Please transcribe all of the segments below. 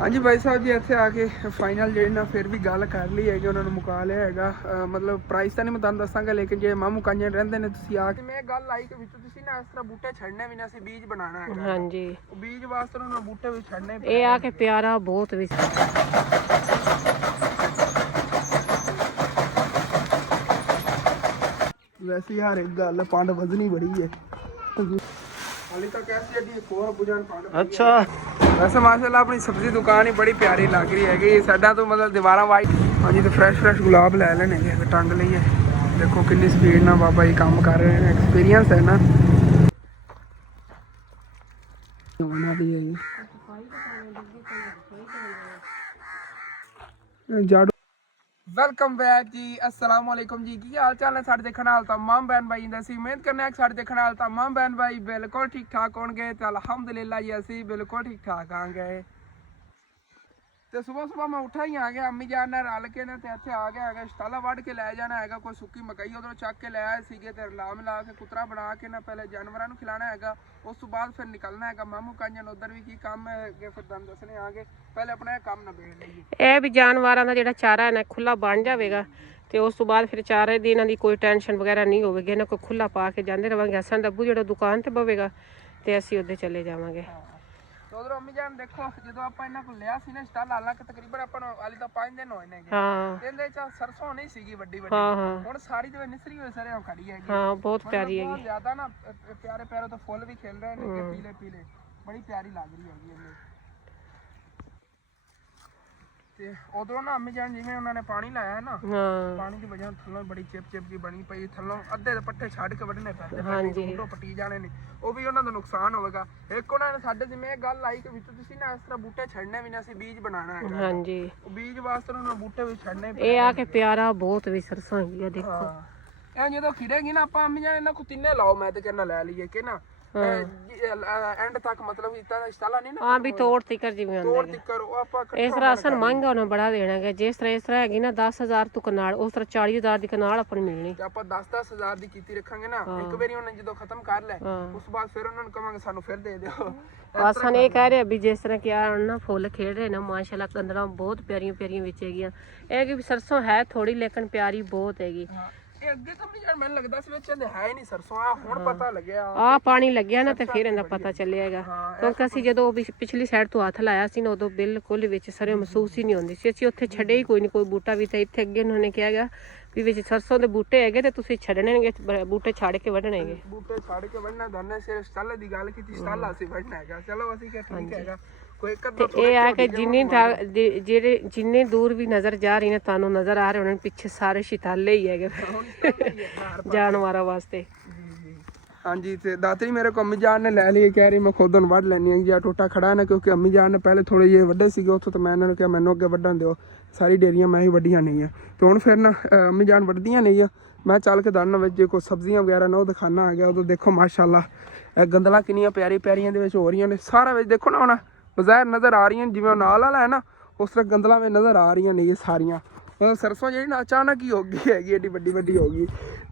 हाँ जी भाई साहब जी ਇੱਥੇ ਆ ਕੇ ਫਾਈਨਲ ਜਿਹੜੇ ਨਾ ਫਿਰ ਵੀ ਗੱਲ ਕਰ ਲਈ ਹੈ ਕਿ ਉਹਨਾਂ ਨੂੰ ਮੁਕਾ ਲਿਆ ਹੈਗਾ ਮਤਲਬ ਪ੍ਰਾਈਸ ਤਾਂ ਨਹੀਂ ਮੈਂ ਤੁਹਾਨੂੰ ਦੱਸਾਂਗਾ ਲੇਕਿਨ ਜੇ ਮਾਮੂ ਕਾਂਜੇ ਰਹਿੰਦੇ ਨੇ ਤੁਸੀਂ ਆ ਕੇ ਮੈਂ ਗੱਲ ਲਾਈ ਕਿ ਵਿੱਚ ਤੁਸੀਂ ਨਾ ਇਸ ਤਰ੍ਹਾਂ ਬੂਟੇ ਛੱਡਨੇ ਵੀ ਨਾ ਸੀ ਬੀਜ ਬਣਾਉਣਾ ਹੈਗਾ ਹਾਂਜੀ ਉਹ ਬੀਜ ਵਾਸਤੇ ਉਹਨਾਂ ਬੂਟੇ ਵੀ ਛੱਡਨੇ ਇਹ ਆ ਕੇ ਪਿਆਰਾ ਬਹੁਤ ਵੀ वैसे यार एक गल पंड वजनी बड़ी है हाली तक ऐसी है कि एक और बुझान पंड अच्छा वैसे माशाल्लाह अपनी सब्जी दुकान ही बड़ी प्यारी लग रही है साडा तो मतलब दीवारा वाइट हाँ जी तो फ्रेश गुलाब लै लेने टंग लईए देखो कितनी स्पीड ना बाबा ये काम कर रहे हैं एक्सपीरियंस है ना झाड़ू वेलकम बैक जी अस्सलाम वालेकुम जी की हाल चाल है साढ़े देखने वाले तमाम बहन भाई असी उम्मीद करने साढ़े देखने वाले तमाम बहन भाई बिल्कुल ठीक ठाक होंगे तो अलहमदुलिल्लाह जी असी बिल्कुल ठीक ठाक आ गए तो सुबह सुबह मैं उठा ही आ गया अम्मी जान रल के ना इतने आ गया है शताला वढ़ के लै जाना है कोई सुक्की मकई उधरों चक के लै आए थे ला मिला के कुतरा बना के ना पहले जानवरों को खिलाना है उस तो बाद फिर निकलना है मामू कांजन उधर भी की काम है फिर तुम दसने आगे पहले अपना काम नबेड़ लईए ये भी जानवरों का जो चारा है ना खुला बन जाएगा तो उस तो बाद फिर चारे दिन इन्हों की कोई टेंशन वगैरह नहीं होगी इन्हों कोई खुला पा के जाते रहेंगे असन डब्बू जो दुकान पर बवेगा तो असी उधर चले जावांगे उधर अम्मी जान देखो जो आप लिया सी ना स्टाल हालांकि तकरीबन अपन हाली तो 5 दिन होए ने ਇਹਦੇ ਚ सरसों नहीं ਸੀਗੀ ਵੱਡੀ ਵੱਡੀ ਹੁਣ ਸਾਰੀ ਜਿਵੇਂ ਨਿਸਰੀ ਹੋਈ ਸਾਰੇ ਖੜੀ ਹੈਗੀ ਹਾਂ ਬਹੁਤ ਪਿਆਰੀ ਹੈਗੀ ਬਹੁਤ ਜ਼ਿਆਦਾ ਨਾ ਪਿਆਰੇ ਪਿਆਰੇ ਤਾਂ ਫੁੱਲ ਵੀ ਖਿਲ ਰਹੇ ਨੇ ਪੀਲੇ ਪੀਲੇ ਬੜੀ ਪਿਆਰੀ ਲੱਗ ਰਹੀ ਹੈਗੀ ਇਹਨੇ ਤੇ ਉਧਰੋਂ ਨਾ ਅਮੀ ਜਾਨ ਜਿਵੇਂ ਉਹਨਾਂ ਨੇ ਪਾਣੀ ਲਾਇਆ ਨਾ ਪਾਣੀ ਦੀ ਵਜ੍ਹਾ ਥੱਲੋਂ ਬੜੀ ਚਿਪ ਚਿਪ ਜੀ ਬਣੀ ਪਈ ਥੱਲੋਂ ਅੱਧੇ ਦੇ ਪੱਠੇ ਛੱਡ ਕੇ ਵੱਢਣੇ ਪੈਂਦੇ ਹਾਂਜੀ ਉਦੋਂ ਪੱਟੀ ਜਾਣੇ ਨੇ ਉਹ ਵੀ ਉਹਨਾਂ ਦਾ ਨੁਕਸਾਨ ਹੋਵੇਗਾ ਇੱਕ ਉਹਨਾਂ ਨੇ ਸਾਡੇ ਜਿਵੇਂ ਇਹ ਗੱਲ ਆਈ ਕਿ ਵਿੱਚ ਤੁਸੀਂ ਨਾ ਇਸ ਤਰ੍ਹਾਂ ਬੂਟੇ ਛੱਡਨੇ ਵੀ ਨਾ ਸੀ ਬੀਜ ਬਣਾਉਣਾ ਹੈ ਹਾਂਜੀ ਉਹ ਬੀਜ ਵਾਸਤੇ ਉਹਨਾਂ ਬੂਟੇ ਵੀ ਛੱਡਨੇ ਇਹ ਆ ਕੇ ਪਿਆਰਾ ਬਹੁਤ ਵੀ ਸਰਸੋਂ ਹੈਗੀ ਆ ਦੇਖੋ ਇਹ ਜਦੋਂ ਖਿੜੇਗੀ ਨਾ ਆਪਾਂ ਅਮੀ ਜਾਨ ਇਹਨਾਂ ਕੋ ਤਿੰਨੇ ਲਾਓ ਮੈਂ ਤੇ ਕਹਿੰਦਾ ਲੈ ਲਈਏ ਕਿ ਨਾ एंड तक मतलब इतना इस्ताला नहीं ना हां भी तोड़ तिकर जिवें आंदे तोड़ तिकर ओ आपा इस तरह असन महंगा होना बड़ा देना है जिस तरह हैगी ना 10000 तो कनाल उस तरह 40000 दी कनाल अपन मिलनी ते आपा 10-10000 दी कीती रखांगे ना एक बारी उन्होंने जदों खत्म कर ले उस बाद फिर उन्होंने कहांगे सानू फिर दे दियो असन ये कह रहे अभी जिस तरह क्या ना फुल खेल रहे ना माशाल्लाह कंदरा बहुत प्यारी प्यारी विच हैगी ए कि सरसों है थोड़ी लेकिन प्यारी बहुत हैगी ਅੱਗੇ ਤਾਂ ਨਹੀਂ ਮੈਨੂੰ ਲੱਗਦਾ ਸੀ ਵਿੱਚ ਇਹਦੇ ਹੈ ਹੀ ਨਹੀਂ ਸਰਸੋਂ ਆ ਹੁਣ ਪਤਾ ਲੱਗਿਆ ਆ ਪਾਣੀ ਲੱਗਿਆ ਨਾ ਤੇ ਫਿਰ ਇਹਦਾ ਪਤਾ ਚੱਲਿਆਗਾ ਕਿਉਂਕਿ ਅਸੀਂ ਜਦੋਂ ਪਿਛਲੀ ਸਾਈਡ ਤੋਂ ਹੱਥ ਲਾਇਆ ਸੀ ਨਾ ਉਦੋਂ ਬਿਲਕੁਲ ਵਿੱਚ ਸਰੋਂ ਮਹਿਸੂਸ ਹੀ ਨਹੀਂ ਹੁੰਦੀ ਸੀ ਅਸੀਂ ਉੱਥੇ ਛੱਡੇ ਹੀ ਕੋਈ ਨਹੀਂ ਕੋਈ ਬੂਟਾ ਵੀ ਤੇ ਇੱਥੇ ਅੱਗੇ ਉਹਨਾਂ ਨੇ ਕਿਹਾਗਾ ਵੀ ਵਿੱਚ ਸਰਸੋਂ ਦੇ ਬੂਟੇ ਹੈਗੇ ਤੇ ਤੁਸੀਂ ਛੱਡਣੇਗੇ ਬੂਟੇ ਛੱਡ ਕੇ ਵੱਢਣੇਗੇ ਬੂਟੇ ਛੱਡ ਕੇ ਵੱਢਣਾ ਦਾਨੇ ਸਿਰ ਸਟਾਲੇ ਦੀ ਗੱਲ ਕੀਤੀ ਸਟਾਲਾ ਸੀ ਵੱਢਣਾ ਹੈਗਾ ਚਲੋ ਅਸੀਂ ਕਿਹਾ ਠੀਕ ਹੈਗਾ ਇਹ ਆ ਕਿ ਜਿੰਨੀ ਦੂਰ ਵੀ ਨਜ਼ਰ ਜਾ ਰਹੀ ਨੇ ਤੁਹਾਨੂੰ ਨਜ਼ਰ ਆ ਰਹੇ ਉਹਨਾਂ ਪਿੱਛੇ ਸਾਰੇ ਸ਼ਿਤਾਲੇ ਹੀ ਹੈਗੇ ਜਾਨਵਰਾਂ ਵਾਸਤੇ ਹਾਂਜੀ ਤੇ ਦਾਤਰੀ ਮੇਰੇ ਕੋ ਅਮੀ ਜਾਨ ਨੇ ਲੈ ਲਈ ਕਹਿ ਰਹੀ ਮੈਂ ਖੁਦ ਨੂੰ ਵੱਢ ਲੈਣੀ ਹੈ ਜਾਂ ਟੋਟਾ ਖੜਾ ਨਾ ਕਿਉਂਕਿ ਅਮੀ ਜਾਨ ਨੇ ਪਹਿਲੇ ਥੋੜੇ ਜਿਹੇ ਵੱਡੇ ਸੀਗੇ ਉੱਥੋਂ ਤਾਂ ਮੈਂ ਇਹਨਾਂ ਨੂੰ ਕਿਹਾ ਮੈਨੂੰ ਅੱਗੇ ਵੱਢਣ ਦਿਓ ਸਾਰੀ ਡੇਰੀਆਂ ਮੈਂ ਹੀ ਵੱਢੀਆਂ ਨਹੀਂ ਆ ਤੇ ਹੁਣ ਫਿਰ ਨਾ ਅਮੀ ਜਾਨ ਵੱਢਦੀਆਂ ਨਹੀਂ ਆ ਮੈਂ ਚੱਲ ਕੇ ਦਾਣਾ ਵਿੱਚ ਜੇ ਕੋਈ ਸਬਜ਼ੀਆਂ ਵਗੈਰਾ ਨਾ ਉਹ ਦਿਖਾਣਾ ਆ ਗਿਆ ਉਦੋਂ ਦੇਖੋ ਮਾਸ਼ਾਅੱਲਾ ਇਹ ਗੰਦਲਾਂ ਕਿੰਨੀਆਂ ਪਿਆਰੀ ਪਿਆਰੀਆਂ ਦੇ ਵਿੱਚ ਹੋ ਰਹੀਆਂ ਨੇ ਸਾਰਾ ਵਿੱਚ ਦੇਖੋ ਨਾ ਹੁਣ ਬਜ਼ਾਰ ਨਜ਼ਰ ਆ ਰਹੀਆਂ ਜਿਵੇਂ ਨਾਲ ਵਾਲਾ ਹੈ ਨਾ ਉਸ ਤਰ੍ਹਾਂ ਗੰਦਲਾਂ ਵਿੱਚ ਨਜ਼ਰ ਆ ਰਹੀਆਂ ਨੇ ਇਹ ਸਾਰੀਆਂ ਸਰਸੋਂ ਜਿਹੜੀ ਨਾ ਅਚਾਨਕ ਹੀ ਹੋ ਗਈ ਹੈਗੀ ਏਡੀ ਵੱਡੀ ਵੱਡੀ ਹੋ ਗਈ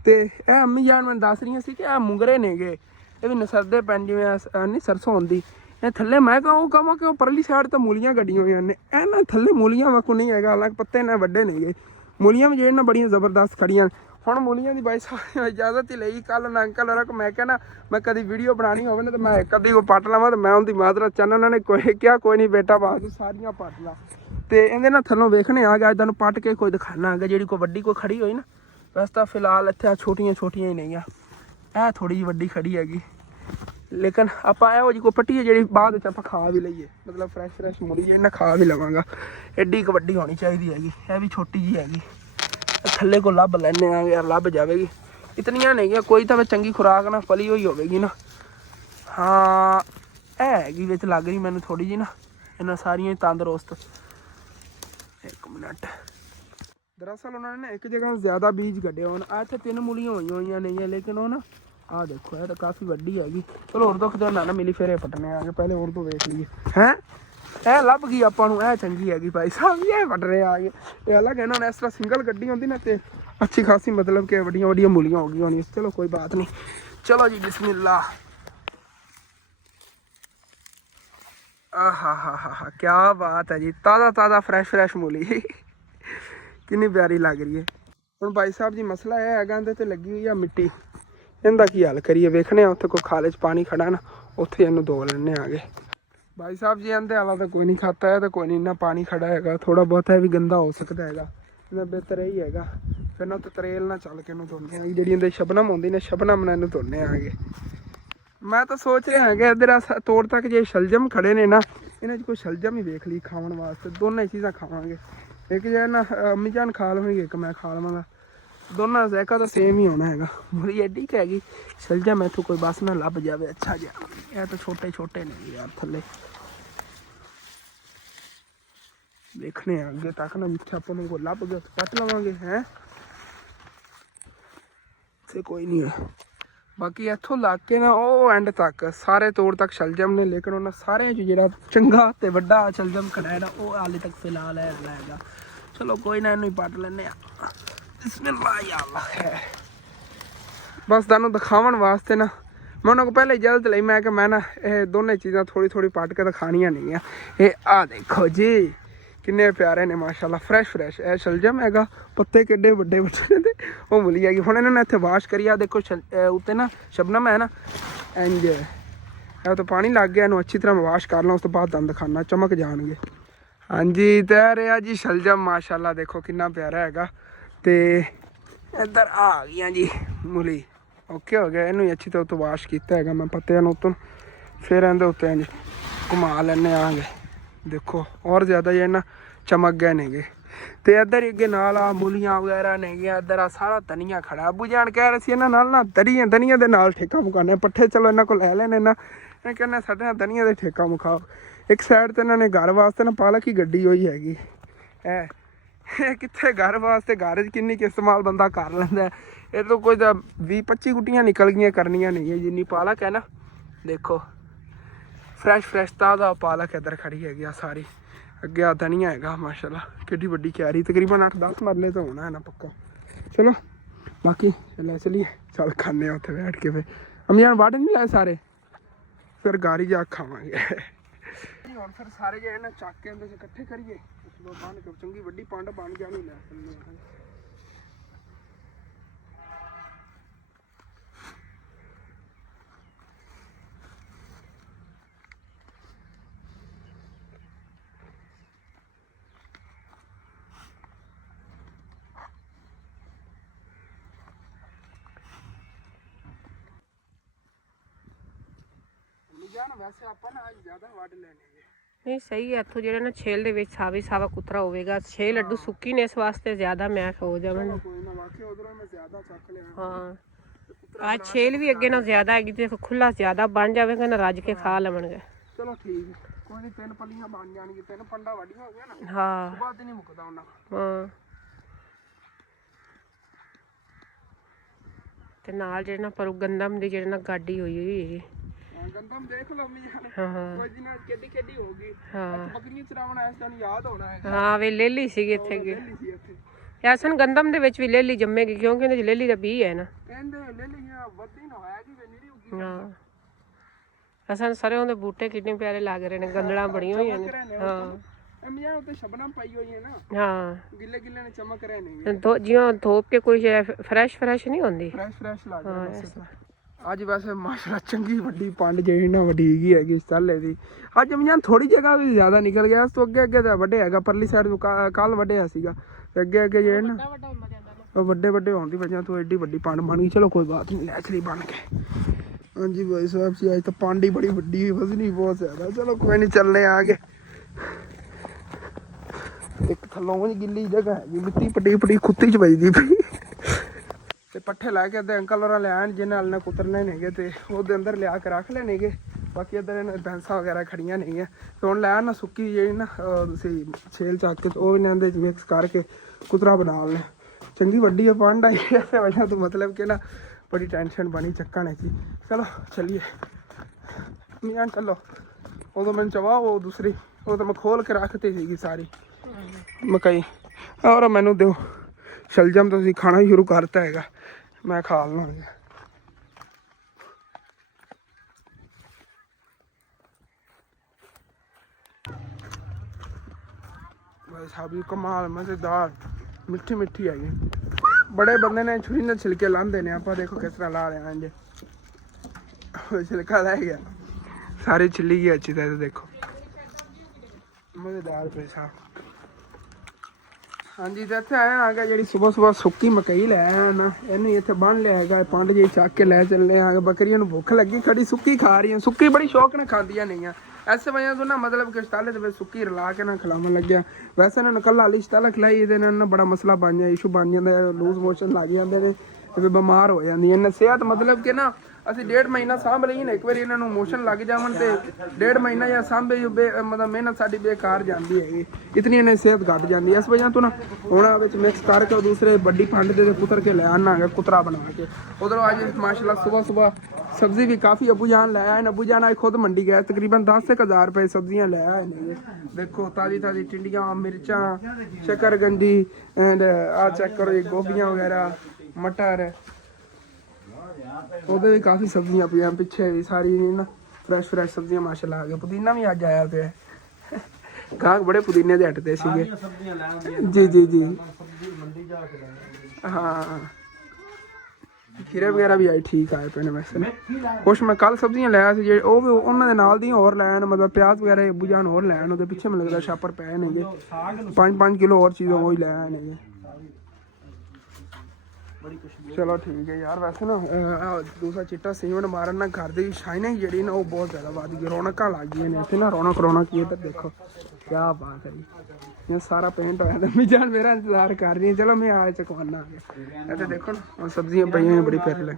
ਤੇ ਇਹ ਅਮੀ ਜਾਨ ਮੈਨੂੰ ਦੱਸ ਰਹੀਆਂ ਸੀ ਕਿ ਇਹ ਮੁੰਗਰੇ ਨੇਗੇ ਇਹ ਵੀ ਨਸਰਦੇ ਪੈਣ ਜਿਵੇਂ ਨਹੀਂ ਸਰਸੋਂ ਹੁੰਦੀ ਇਹ ਥੱਲੇ ਮੈਂ ਕਹਾਂ ਕਿ ਉਹ ਪਰਲੀ ਸਾਈਡ ਤਾਂ ਮੂਲੀਆਂ ਗੱਡੀਆਂ ਹੋਈਆਂ ਨੇ ਇਹ ਨਾ ਥੱਲੇ ਮੂਲੀਆਂ ਵਾਕੂ ਨਹੀਂ ਹੈਗਾ ਹਾਲਾਂਕਿ ਪੱਤੇ ਨਾ ਵੱਡੇ ਨੇਗੇ ਮੂਲੀਆਂ ਵੀ ਜਿਹੜੇ ਨਾ ਬੜੀਆਂ ਜ਼ਬਰਦਸਤ ਖੜੀਆਂ ਹੁਣ ਮੂਲੀਆਂ ਦੀ ਬਾਈ ਸਾਹਿਬ ਇਜਾਜ਼ਤ ਹੀ ਲਈ ਕੱਲ ਨਾ ਅੰਕਲ ਹੋਰਾਂ ਮੈਂ ਕਹਿਣਾ ਮੈਂ ਕਦੀ ਵੀਡੀਓ ਬਣਾਉਣੀ ਹੋਵੇ ਨਾ ਤਾਂ ਮੈਂ ਕਦੀ ਕੋ ਪੱਟ ਲਵਾਂ ਤਾਂ ਮੈਂ ਉਹਦੀ ਮਾਜ਼ਰਤ ਚਾਹੁੰਦਾ ਉਹਨਾਂ ਨੇ ਕੋਈ ਕਿਹਾ ਕੋਈ ਨਹੀਂ ਬੇਟਾ ਬਾਅਦ ਤੂੰ ਸਾਰੀਆਂ ਪੱਟ ਲਾ ਤੇ ਇਹਦੇ ਨਾਲ ਥੱਲੋਂ ਵੇਖਣੇ ਆ ਗਿਆ ਤੁਹਾਨੂੰ ਪੱਟ ਕੇ ਕੋਈ ਦਿਖਾਣਾ ਹੈਗਾ ਜਿਹੜੀ ਕੋਈ ਵੱਡੀ ਕੋਈ ਖੜੀ ਹੋਈ ਨਾ ਵੈਸੇ ਤਾਂ ਫਿਲਹਾਲ ਇੱਥੇ ਛੋਟੀਆਂ ਛੋਟੀਆਂ ਹੀ ਨਹੀਂ ਆ ਇਹ ਥੋੜੀ ਜਿਹੀ ਵੱਡੀ ਖੜੀ ਹੈਗੀ ਲੇਕਿਨ ਆਪਾਂ ਇਹੋ ਜਿਹੀ ਕੋਈ ਪੱਟੀ ਹੈ ਜਿਹੜੀ ਬਾਅਦ ਵਿੱਚ ਆਪਾਂ ਖਾ ਵੀ ਲਈਏ ਮਤਲਬ ਫਰੈਸ਼ ਮੂਲੀ ਜਿਹੜੀ ਨਾ ਖਾ ਵੀ ਲਵਾਂਗਾ ਐਡੀ ਕੁ ਵੱਡੀ ਹੋਣੀ ਚਾਹੀਦੀ ਹੈਗੀ ਇਹ ਵੀ ਛੋਟੀ ਜਿਹੀ ਹੈਗੀ ਥੱਲੇ ਕੋ ਲੱਭ ਲੈਣੇ ਆ ਯਾਰ ਲੱਭ ਜਾਵੇਗੀ ਇਤਨੀਆਂ ਨਹੀਂ ਕੋਈ ਤਾਂ ਚੰਗੀ ਖੁਰਾਕ ਨਾ ਫਲੀ ਹੋਈ ਹੋਵੇਗੀ ਨਾ ਹਾਂ ਇਹ ਹੈਗੀ ਵਿੱਚ ਲੱਗ ਰਹੀ ਮੈਨੂੰ ਥੋੜੀ ਜਿਹੀ ਨਾ ਇਹਨਾਂ ਸਾਰੀਆਂ ਤੰਦਰੁਸਤ ਇੱਕ ਮਿੰਟ ਦਰਅਸਲ ਉਹਨਾਂ ਨੇ ਨਾ ਇੱਕ ਜਗ੍ਹਾ ਜ਼ਿਆਦਾ ਬੀਜ ਕੱਢੇ ਹੋਣ ਆ ਇੱਥੇ 3 ਮੂਲੀਆਂ ਹੋਈਆਂ ਨਹੀਂ ਲੇਕਿਨ ਉਹ ਨਾ ਆ ਦੇਖੋ ਇਹ ਤਾਂ ਕਾਫੀ ਵੱਡੀ ਹੈਗੀ ਚਲੋ ਹੋਰ ਤੋਂ ਖਿਦਰ ਨਾ ਮਿਲੀ ਫਿਰ ਇਹ ਪਟਨੇ ਆ ਗਏ ਪਹਿਲੇ ਹੋਰ ਤੋਂ ਵੇਖ ਲਈਏ ਹੈਂ ਇਹ ਲੱਭ ਗਈ ਆਪਾਂ ਨੂੰ ਇਹ ਚੰਗੀ ਹੈਗੀ ਭਾਈ ਸਾਹਿਬ ਇਹ ਵੱਢ ਰਹੇ ਆ ਗਏ ਇਹ ਅਲੱਗ ਇਹਨਾਂ ਨੇ ਇਸ ਤਰ੍ਹਾਂ ਸਿੰਗਲ ਗੱਡੀ ਹੁੰਦੀ ਨਾ ਤੇ ਅੱਛੀ ਖਾਸੀ मतलब कि ਵੱਡੀਆਂ ਵੱਡੀਆਂ ਮੂਲੀਆਂ ਹੋ ਗਈਆਂ ਹੋਣੀ ਚਲੋ ਕੋਈ ਬਾਤ ਨਹੀਂ ਚਲੋ ਜੀ ਬਿਸਮਿਲ੍ਲਾ ਆਹਾ ਹਾ ਹਾ ਹਾ ਕੀ ਬਾਤ ਹੈ ਜੀ, ਤਾਜ਼ਾ ਤਾਜ਼ਾ ਫਰੈਸ਼ ਮੂਲੀ ਕਿੰਨੀ ਪਿਆਰੀ ਲੱਗ ਰਹੀ ਹੈ। ਹੁਣ ਭਾਈ ਸਾਹਿਬ ਜੀ ਮਸਲਾ ਇਹ ਹੈਗਾ, ਇਹਦੇ ਤੇ ਲੱਗੀ ਹੋਈ ਆ ਮਿੱਟੀ, ਇਹਦਾ ਕੀ ਹੱਲ ਕਰੀਏ, ਵੇਖਣੇ ਆ ਉੱਥੇ ਕੋਈ ਖਾਲੇ 'ਚ ਪਾਣੀ ਖੜਾ ਨਾ, ਉੱਥੇ ਇਹਨੂੰ ਧੋ ਲੈਣੇ ਆਗੇ। ਭਾਈ ਸਾਹਿਬ ਜੀ ਇਹਦੇ ਵਾਲਾ ਤਾਂ ਕੋਈ ਨਹੀਂ ਖਾਤਾ ਹੈ, ਤਾਂ ਕੋਈ ਨਹੀਂ, ਇੰਨਾ ਪਾਣੀ ਖੜਾ ਹੈਗਾ, ਥੋੜਾ ਬਹੁਤ ਹੈ ਵੀ ਗੰਦਾ ਹੋ ਸਕਦਾ ਹੈਗਾ, ਇਹਦਾ ਬਿਹਤਰ ਇਹੀ ਹੈਗਾ ਫਿਰ ਨਾ ਉੱਤੇ ਤਰੇਲ ਨਾ ਚੱਲ ਕੇ ਇਹਨੂੰ ਧੋਨੇ ਆ, ਜਿਹੜੀ ਇਹਦੇ ਸ਼ਬਨਮ ਹੁੰਦੀ ਨੇ, ਸ਼ਬਨਮ ਨਾਲ ਇਹਨੂੰ ਧੋਨੇ ਆਗੇ। ਮੈਂ ਤਾਂ ਸੋਚ ਰਿਹਾ ਹੈਗਾ ਇੱਧਰ ਤੋੜ ਤੱਕ ਜੇ ਸ਼ਲਜਮ ਖੜੇ ਨੇ ਨਾ, ਇਹਨਾਂ 'ਚ ਕੋਈ ਸ਼ਲਜਮ ਹੀ ਵੇਖ ਲਈ ਖਾਣ ਵਾਸਤੇ, ਦੋਨੇ ਚੀਜ਼ਾਂ ਖਾਵਾਂਗੇ, ਇੱਕ ਜੇ ਨਾ ਅੰਮੀ ਜਾਨ ਖਾ ਲਵਾਂਗੇ, ਇੱਕ ਮੈਂ ਖਾ ਲਵਾਂਗਾ, ਦੋਨਾਂ ਦਾ ਜ਼ਾਇਕਾ ਤਾਂ ਸੇਮ ਹੀ ਹੋਣਾ ਹੈਗਾ। ਬੜੀ ਐਡੀ ਕੁ ਹੈਗੀ ਸ਼ਲਜਮ, ਇੱਥੋਂ ਕੋਈ ਬਸ ਨਾ ਲੱਭ ਜਾਵੇ ਅੱਛਾ ਜਿਹਾ, ਇਹ ਤਾਂ ਛੋਟੇ ਨੇ ਯਾਰ ਥੱਲੇ, ਵੇਖਣੇ ਆ ਅੱਗੇ ਤੱਕ ਨਾ, ਜਿੱਥੇ ਆਪਾਂ ਨੂੰ ਕੋਈ ਲੱਭ ਗਿਆ ਕੱਟ ਲਵਾਂਗੇ ਹੈ, ਤੇ ਕੋਈ ਨਹੀਂ ਹੈ। ਬਾਕੀ ਇੱਥੋਂ ਲੱਗ ਕੇ ਨਾ ਉਹ ਐਂਡ ਤੱਕ ਸਾਰੇ ਤੋੜ ਤੱਕ ਸ਼ਲਜਮ ਨੇ, ਲੇਕਿਨ ਉਹਨਾਂ ਸਾਰਿਆਂ 'ਚ ਜਿਹੜਾ ਚੰਗਾ ਤੇ ਵੱਡਾ ਸ਼ਲਜਮ ਖੜਾ ਹੈ ਨਾ, ਉਹ ਹਾਲੇ ਤੱਕ ਫਿਲਹਾਲ ਹੈਗਾ। ਚਲੋ ਕੋਈ ਨਾ, ਇਹਨੂੰ ਹੀ ਪੱਟ ਲੈਂਦੇ ਆ। ਬਿਸਮਿਲ੍ਲਾਹ ਯਾ ਅੱਲਾਹ ਹੈ। ਬਸ ਤੁਹਾਨੂੰ ਦਿਖਾਉਣ ਵਾਸਤੇ ਨਾ ਮੈਂ ਉਹਨਾਂ ਕੋਲ ਪਹਿਲੇ ਇਜਾਜ਼ਤ ਲਈ, ਮੈਂ ਕਿ ਮੈਂ ਨਾ ਇਹ ਦੋਨੇ ਚੀਜ਼ਾਂ ਥੋੜੀ ਪੱਟ ਕੇ ਦਿਖਾਣੀਆਂ ਨਹੀਂ ਆ। ਇਹ ਆਹ ਦੇਖੋ ਜੀ ਕਿੰਨੇ ਪਿਆਰੇ ਨੇ ਮਾਸ਼ਾਅੱਲਾ, ਫਰੈਸ਼ ਇਹ ਸ਼ਲਜਮ ਹੈਗਾ, ਪੱਤੇ ਕਿੱਡੇ ਵੱਡੇ ਨੇ ਤੇ ਉਹ ਮੂਲੀ ਹੈਗੀ। ਹੁਣ ਇਹਨਾਂ ਨੇ ਇੱਥੇ ਵਾਸ਼ ਕਰੀ, ਆ ਦੇਖੋ ਉੱਤੇ ਨਾ ਸ਼ਬਨਮ ਹੈ ਨਾ, ਇੰਜ ਇਹ ਤਾਂ ਪਾਣੀ ਲੱਗ ਗਿਆ, ਇਹਨੂੰ ਅੱਛੀ ਤਰ੍ਹਾਂ ਵਾਸ਼ ਕਰ ਲਾਂ, ਉਸ ਤੋਂ ਬਾਅਦ ਤੁਹਾਨੂੰ ਦਿਖਾਉਣਾ, ਚਮਕ ਜਾਣਗੇ। ਹਾਂਜੀ ਤੈ ਰਿਹਾ ਜੀ ਸ਼ਲਜਮ ਮਾਸ਼ਾਅੱਲਾ, ਦੇਖੋ ਕਿੰਨਾ ਪਿਆਰਾ ਹੈਗਾ। ਤੇ ਇੱਧਰ ਆ ਗਈਆਂ ਜੀ ਮੂਲੀ, ਓਕੇ ਹੋ ਗਿਆ, ਇਹਨੂੰ ਅੱਛੀ ਤਰ੍ਹਾਂ ਉੱਤੋਂ ਵਾਸ਼ ਕੀਤਾ ਹੈਗਾ ਮੈਂ ਪੱਤਿਆਂ ਨੂੰ ਉੱਤੋਂ, ਫਿਰ ਇਹਦੇ ਉੱਤੇ ਇੰਜ ਘੁਮਾ ਲੈਣੇ ਆਂਗੇ, ਦੇਖੋ ਔਰ ਜ਼ਿਆਦਾ ਜੇ ਨਾ ਚਮਕ ਗਏ ਨੇਗੇ। ਤੇ ਇੱਧਰ ਹੀ ਅੱਗੇ ਨਾਲ ਆ ਮੂਲੀਆਂ ਵਗੈਰਾ ਨੇਗੀਆਂ, ਇੱਧਰ ਆ ਸਾਰਾ ਧਨੀਆ ਖੜਾ। ਅੱਬੂ ਜਾਨ ਕਹਿ ਰਹੇ ਸੀ ਇਹਨਾਂ ਨਾਲ ਨਾ ਧਨੀਆ ਦੇ ਨਾਲ ਠੇਕਾ ਮੁਕਾਉਂਦੇ, ਪੱਠੇ ਚਲੋ ਇਹਨਾਂ ਕੋਲ ਲੈ ਲੈਣੇ ਨਾ, ਇਹ ਕਹਿੰਦੇ ਸਾਡੇ ਨਾਲ ਧਨੀਆ ਦੇ ਠੇਕਾ ਮੁਕਾਓ। ਇੱਕ ਸਾਈਡ ਤੇ ਇਹਨਾਂ ਨੇ ਘਰ ਵਾਸਤੇ ਨਾ ਪਾਲਕ ਹੀ ਗੱਡੀ ਹੋਈ ਹੈਗੀ, ਇਹ ਕਿੱਥੇ ਘਰ ਵਾਸਤੇ, ਘਰ 'ਚ ਕਿੰਨੀ ਕੁ ਇਸਤੇਮਾਲ ਬੰਦਾ ਕਰ ਲੈਂਦਾ, ਇਹ ਤੋਂ ਕੋਈ ਤਾਂ 20-25 ਗੁੱਟੀਆਂ ਨਿਕਲ ਗਈਆਂ ਕਰਨੀਆਂ ਨਹੀਂ ਹੈ ਜਿੰਨੀ ਪਾਲਕ ਹੈ ਨਾ। ਦੇਖੋ ਫਰੈਸ਼ ਤਾਜ਼ਾ ਪਾਲਕ ਇੱਧਰ ਖੜੀ ਹੈਗੀ ਆ ਸਾਰੀ, ਅੱਗੇ ਆ ਧਨੀਆ ਹੈਗਾ ਮਾਸ਼ਾਅੱਲਾ, ਕਿੱਡੀ ਵੱਡੀ ਕਿਆਰੀ, ਤਕਰੀਬਨ 8-10 ਮਰਲੇ ਤਾਂ ਹੋਣਾ ਹੈ ਨਾ ਪੱਕਾ। ਚਲੋ ਬਾਕੀ ਲੈ ਚਲੀਏ, ਚੱਲ ਖਾਂਦੇ ਆ ਉੱਥੇ ਬੈਠ ਕੇ, ਫਿਰ ਅਮੀ ਜਾਨ ਵੱਢ ਨਹੀਂ ਲਾਏ ਸਾਰੇ, ਫਿਰ ਗਾਰੀ ਜਾ ਖਾਵਾਂਗੇ। ਹੁਣ ਫਿਰ ਸਾਰੇ ਜਿਹੜੇ ਨਾ ਚੱਕ ਕੇ ਅੰਦਰ ਇਕੱਠੇ ਕਰੀਏ, ਬੰਨ ਕੇ ਚੰਗੀ ਵੱਡੀ ਪੰਡ ਬਣ ਜਾਣੀ ਲੈ ਜਾਨ। ਵੈਸੇ ਆਪਾਂ ਨਾ ਅੱਜ ਜ਼ਿਆਦਾ ਵੱਢ ਲੈਣੇ ਨਹੀਂ ਸਹੀ ਹੈ, ਇੱਥੋਂ ਜਿਹੜਾ ਨਾ ਛੇਲ ਦੇ ਵਿੱਚ ਸਾਵਾ ਕੁਤਰਾ ਹੋਵੇਗਾ, 6 ਲੱਡੂ ਸੁੱਕੀ ਨੇ, ਇਸ ਵਾਸਤੇ ਜ਼ਿਆਦਾ ਮੈਸ਼ ਹੋ ਜਾਵਣ। ਕੋਈ ਨਾ, ਵਾਕਈ ਉਧਰੋਂ ਮੈਂ ਜ਼ਿਆਦਾ ਚੱਕ ਲਿਆ। ਹਾਂ ਅੱਜ ਛੇਲ ਵੀ ਅੱਗੇ ਨਾਲ ਜ਼ਿਆਦਾ ਹੈਗੀ, ਤੇ ਖੁੱਲਾ ਜ਼ਿਆਦਾ ਬਣ ਜਾਵੇਗਾ ਨਾ, ਰੱਜ ਕੇ ਖਾ ਲਵਣਗੇ। ਚਲੋ ਠੀਕ ਹੈ, ਕੋਈ ਨਹੀਂ, 3 ਪੱਲੀਆਂ ਬਣ ਜਾਣਗੀਆਂ, 3 ਪੰਡਾ ਵੱਡੀਆਂ ਹੋ ਗਿਆ ਨਾ। ਹਾਂ ਬਾਅਦ ਨਹੀਂ ਮੁੱਕਦਾ ਉਹਨਾਂ। ਹਾਂ ਤੇ ਨਾਲ ਜਿਹੜਾ ਨਾ ਪਰ ਗੰਦਮ ਦੀ ਜਿਹੜਾ ਨਾ ਗਾਡੀ ਹੋਈ ਹੈਗੀ, ਗੰਦਮ ਦੇਖ ਲਓ ਮੀ ਯਾਰ, ਹਾਂ ਕੋਈ ਦਿਨ ਕਿੱਡੀ ਹੋ ਗਈ। ਹਾਂ ਬੱਕਰੀਆਂ ਚਰਾਉਣਾ ਇਸ ਦਿਨ ਯਾਦ ਹੋਣਾ ਹੈ। ਹਾਂ ਵੇ ਲੇਲੀ ਸੀਗੀ ਇੱਥੇ ਅੱਗੇ, ਸੀ ਇੱਥੇ ਐਸਨ ਗੰਦਮ ਦੇ ਵਿੱਚ ਵੀ ਲੇਲੀ ਜੰਮੇਗੀ, ਕਿਉਂਕਿ ਇਹਦੇ ਚ ਲੇਲੀ ਦਾ ਬੀਜ ਹੈ ਨਾ। ਕਹਿੰਦੇ ਲੇਲੀਆਂ ਵੱਧੀ ਨਾ ਹੋਇਆ ਕਿ ਨੀਰੀ ਉੱਗੀ। ਹਾਂ ਅਸਾਂ ਸਰੋਂ ਦੇ ਬੂਟੇ ਕਿੰਨੇ ਪਿਆਰੇ ਲੱਗ ਰਹੇ ਨੇ, ਗੰਦਲਾਂ ਬੜੀਆਂ ਹੋਈਆਂ ਨੇ। ਹਾਂ ਅਮੀਆਂ ਉੱਤੇ ਸ਼ਬਨਮ ਪਾਈ ਹੋਈ ਹੈ ਨਾ। ਹਾਂ ਗਿੱਲੇ ਨੇ ਚਮਕ ਰਹੇ ਨੇ, ਜਿਵੇਂ ਧੋਪ ਕੇ ਕੋਈ ਫਰੈਸ਼ ਨਹੀਂ ਹੁੰਦੀ, ਫਰੈਸ਼ ਲੱਗ ਰਿਹਾ। ਅੱਜ ਵੈਸੇ ਮਾਸ਼ਾਅੱਲਾ ਚੰਗੀ ਵੱਡੀ ਪੰਡ ਜਿਹੜੀ ਨਾ ਵੱਡੀ ਹੈਗੀ ਸਾਲੇ ਦੀ। ਅੱਜ ਅਮੀਆਂ ਥੋੜੀ ਜਗ੍ਹਾ ਵੀ ਜ਼ਿਆਦਾ ਨਿਕਲ ਗਿਆ, ਇਸ ਤੋਂ ਅੱਗੇ ਤਾਂ ਵੱਡੇ ਹੈਗਾ, ਪਰਲੀ ਸਾਈਡ ਤੋਂ ਕੱਲ ਵੱਡਿਆ ਸੀਗਾ, ਤੇ ਅੱਗੇ ਜਿਹੜੇ ਨਾ ਉਹ ਵੱਡੇ ਹੋਣ ਦੀ ਵਜ੍ਹਾ ਤੋਂ ਐਡੀ ਵੱਡੀ ਪੰਡ ਬਣ ਗਈ। ਚਲੋ ਕੋਈ ਬਾਤ ਨਹੀਂ, ਲੈ ਚਲੀ ਬਣ ਕੇ। ਹਾਂਜੀ ਭਾਈ ਸਾਹਿਬ ਜੀ, ਅੱਜ ਤਾਂ ਪੰਡ ਹੀ ਬੜੀ ਵੱਡੀ, ਵਜ਼ਨੀ ਬਹੁਤ ਜ਼ਿਆਦਾ। ਚਲੋ ਕੋਈ ਨਹੀਂ, ਚੱਲਨੇ ਆ ਕੇ। ਇੱਕ ਥੱਲੋਂ ਗਿੱਲੀ ਜਗ੍ਹਾ ਹੈਗੀ, ਮਿੱਟੀ ਪਟੀ ਖੁੱਤੀ 'ਚ ਵੱਜਦੀ ਪਈ, ਤੇ ਪੱਠੇ ਲੈ ਕੇ ਅੱਧੇ ਅੰਕਲ ਹੋਰਾਂ ਲੈਣ ਜਿਹਨਾਂ ਨਾਲ ਨੇ ਕੁਤਰਨੇ ਨੇਗੇ, ਤੇ ਉਹਦੇ ਅੰਦਰ ਲਿਆ ਕੇ ਰੱਖ ਲੈਣਗੇ। ਬਾਕੀ ਇੱਧਰ ਇਹਨਾਂ ਭੈਂਸਾਂ ਵਗੈਰਾ ਖੜੀਆਂ ਨੇਗੀਆਂ, ਤੇ ਹੁਣ ਲੈਣ ਨਾ ਸੁੱਕੀ ਜਿਹੜੀ ਨਾ ਤੁਸੀਂ ਛੇਲ ਚੱਕ ਕੇ ਉਹ ਇਹਨਾਂ ਦੇ ਮਿਕਸ ਕਰਕੇ ਕੁਤਰਾ ਬਣਾ ਲੈਣਾ। ਚੰਗੀ ਵੱਡੀ ਆ ਪੰਡ ਆਈ ਐਸੇ ਵਜ੍ਹਾ ਤੋਂ, ਮਤਲਬ ਕਿ ਨਾ ਬੜੀ ਟੈਨਸ਼ਨ ਬਣੀ ਚੱਕਣ ਚ। ਚਲੋ ਚੱਲੀਏ ਮੀਆਂ, ਚਲੋ। ਉਦੋਂ ਮੈਨੂੰ ਚਵਾ ਉਹ ਦੂਸਰੀ ਉਹ ਤਾਂ ਮੈਂ ਖੋਲ ਕੇ ਰੱਖਤੀ ਸੀਗੀ ਸਾਰੀ ਮਕਈ, ਔਰ ਮੈਨੂੰ ਦਿਓ ਸ਼ਲਜਮ ਤੁਸੀਂ ਖਾਣਾ ਸ਼ੁਰੂ ਕਰਤਾ ਹੈਗਾ, ਮੈਂ ਖਾ ਲਵਾਂਗਾ। भाई साहब ये कमाल मजेदार मिठी मिठी है ये बड़े बंदे ने छुरी ने छिलके लांदे ने आप देखो किस तरह ला रहे हैं जी छिलका रह गया सारी छिली गई अच्छी तरह देखो मजेदार भाई साहब हाँ जी तो इतने आया आ गया जी सुबह सुबह सुक्की मकई लै आया ना इन्हें इतने बन लिया है पंड जी चक के लै चलने आ बकरियां भुख लगी खड़ी सुक्की खा रही है सुक्की बड़ी शौक ने खादियां नहीं है इस वजह तो ना मतलब कि शताले तो सुक्की रला के ना खिलावन लग गया वैसे इन्होंने कल आली शताला खिलाई ये बड़ा मसला बन जाए इशू बन जाता लूज मोशन लग जाते हैं बीमार हो जाती इन्हें सेहत मतलब कि ना ਅਸੀਂ 1.5 ਮਹੀਨਾ ਸਾਂਭ ਲਈ ਨਾ ਇੱਕ ਵਾਰੀ ਇਹਨਾਂ ਨੂੰ ਮੋਸ਼ਨ ਲੱਗ ਜਾਵਣ ਤੇ 1.5 ਮਹੀਨਾ ਜਾਂ ਸਾਂਭੇ ਮਤਲਬ ਮਿਹਨਤ ਸਾਡੀ ਬੇਕਾਰ ਜਾਂਦੀ ਹੈਗੀ ਇਤਨੀ ਇਹਨਾਂ ਦੀ ਸਿਹਤ ਘਟ ਜਾਂਦੀ ਹੈ ਇਸ ਵਜ੍ਹਾ ਤੋਂ ਨਾ ਹੁਣ ਆ ਵਿੱਚ ਮਿਕਸ ਕਰਕੇ ਦੂਸਰੇ ਵੱਡੀ ਪੰਡ ਦੇ ਪੁੱਤਰ ਕੇ ਲੈ ਆਨਾਗਾ ਕੁਤਰਾ ਬਣਾ ਕੇ ਉਧਰੋਂ ਅੱਜ ਮਾਸ਼ਾਅੱਲਾ ਸਵੇਰ ਸਵੇਰ सब्जी भी काफ़ी अबू जान लाया है अबू जान आज खुद मंडी गया तकरीबन 10,000 रुपए सब्जियां लाया है देखो ताज़ी ताज़ी टिंडियाँ मिर्चा शकरगंदी एंड आ चेक करो ये गोभियाँ वगैरह मटर ਉਹਦੇ ਵੀ ਕਾਫੀ ਸਬਜ਼ੀਆਂ ਪਈਆਂ ਪਿੱਛੇ ਵੀ ਸਾਰੀ ਨਾ ਫਰੈਸ਼ ਸਬਜ਼ੀਆਂ ਮਾਸ਼ਾਅੱਲਾ ਆ ਗਿਆ ਪੁਦੀਨਾ ਵੀ ਅੱਜ ਆਇਆ ਪਿਆ ਗਾਹਕ ਬੜੇ ਪੁਦੀਨੇ ਦੇ ਹਟਦੇ ਸੀਗੇ ਜੀ ਹਾਂ ਖੀਰੇ ਵਗੈਰਾ ਵੀ ਆਏ ਠੀਕ ਆਏ ਪਏ ਨੇ ਵੈਸੇ ਕੁਛ ਮੈਂ ਕੱਲ ਸਬਜ਼ੀਆਂ ਲਿਆ ਸੀ ਜਿਹੜੇ ਉਹ ਵੀ ਉਹਨਾਂ ਦੇ ਨਾਲ ਦੀਆਂ ਹੋਰ ਲੈਣ ਮਤਲਬ ਪਿਆਜ਼ ਵਗੈਰਾ ਅੱਬੂ ਜਾਨ ਹੋਰ ਲੈਣ ਉਹਦੇ ਪਿੱਛੇ ਮੈਨੂੰ ਲੱਗਦਾ ਛਾਪਰ ਪਏ ਨੇਗੇ 5 ਕਿਲੋ ਹੋਰ ਚੀਜ਼ਾਂ ਉਹ ਹੀ ਲੈ ਆਏ ਨੇਗੇ चलो ठीक है यार वैसे ना दूसरा चिट्टा सीमेंट मारन ना घर की शाइनिंग जी ना वो बहुत ज़्यादा बढ़ गई रौनक लग गई ने इतने ना रौनक की इधर देखो क्या बात है ये सारा पेंट होया तो मिजान मेरा इंतजार कर रही है चलो मैं आया चकवाना इधर देखो ना सब्जियां पई बड़ी प्यारी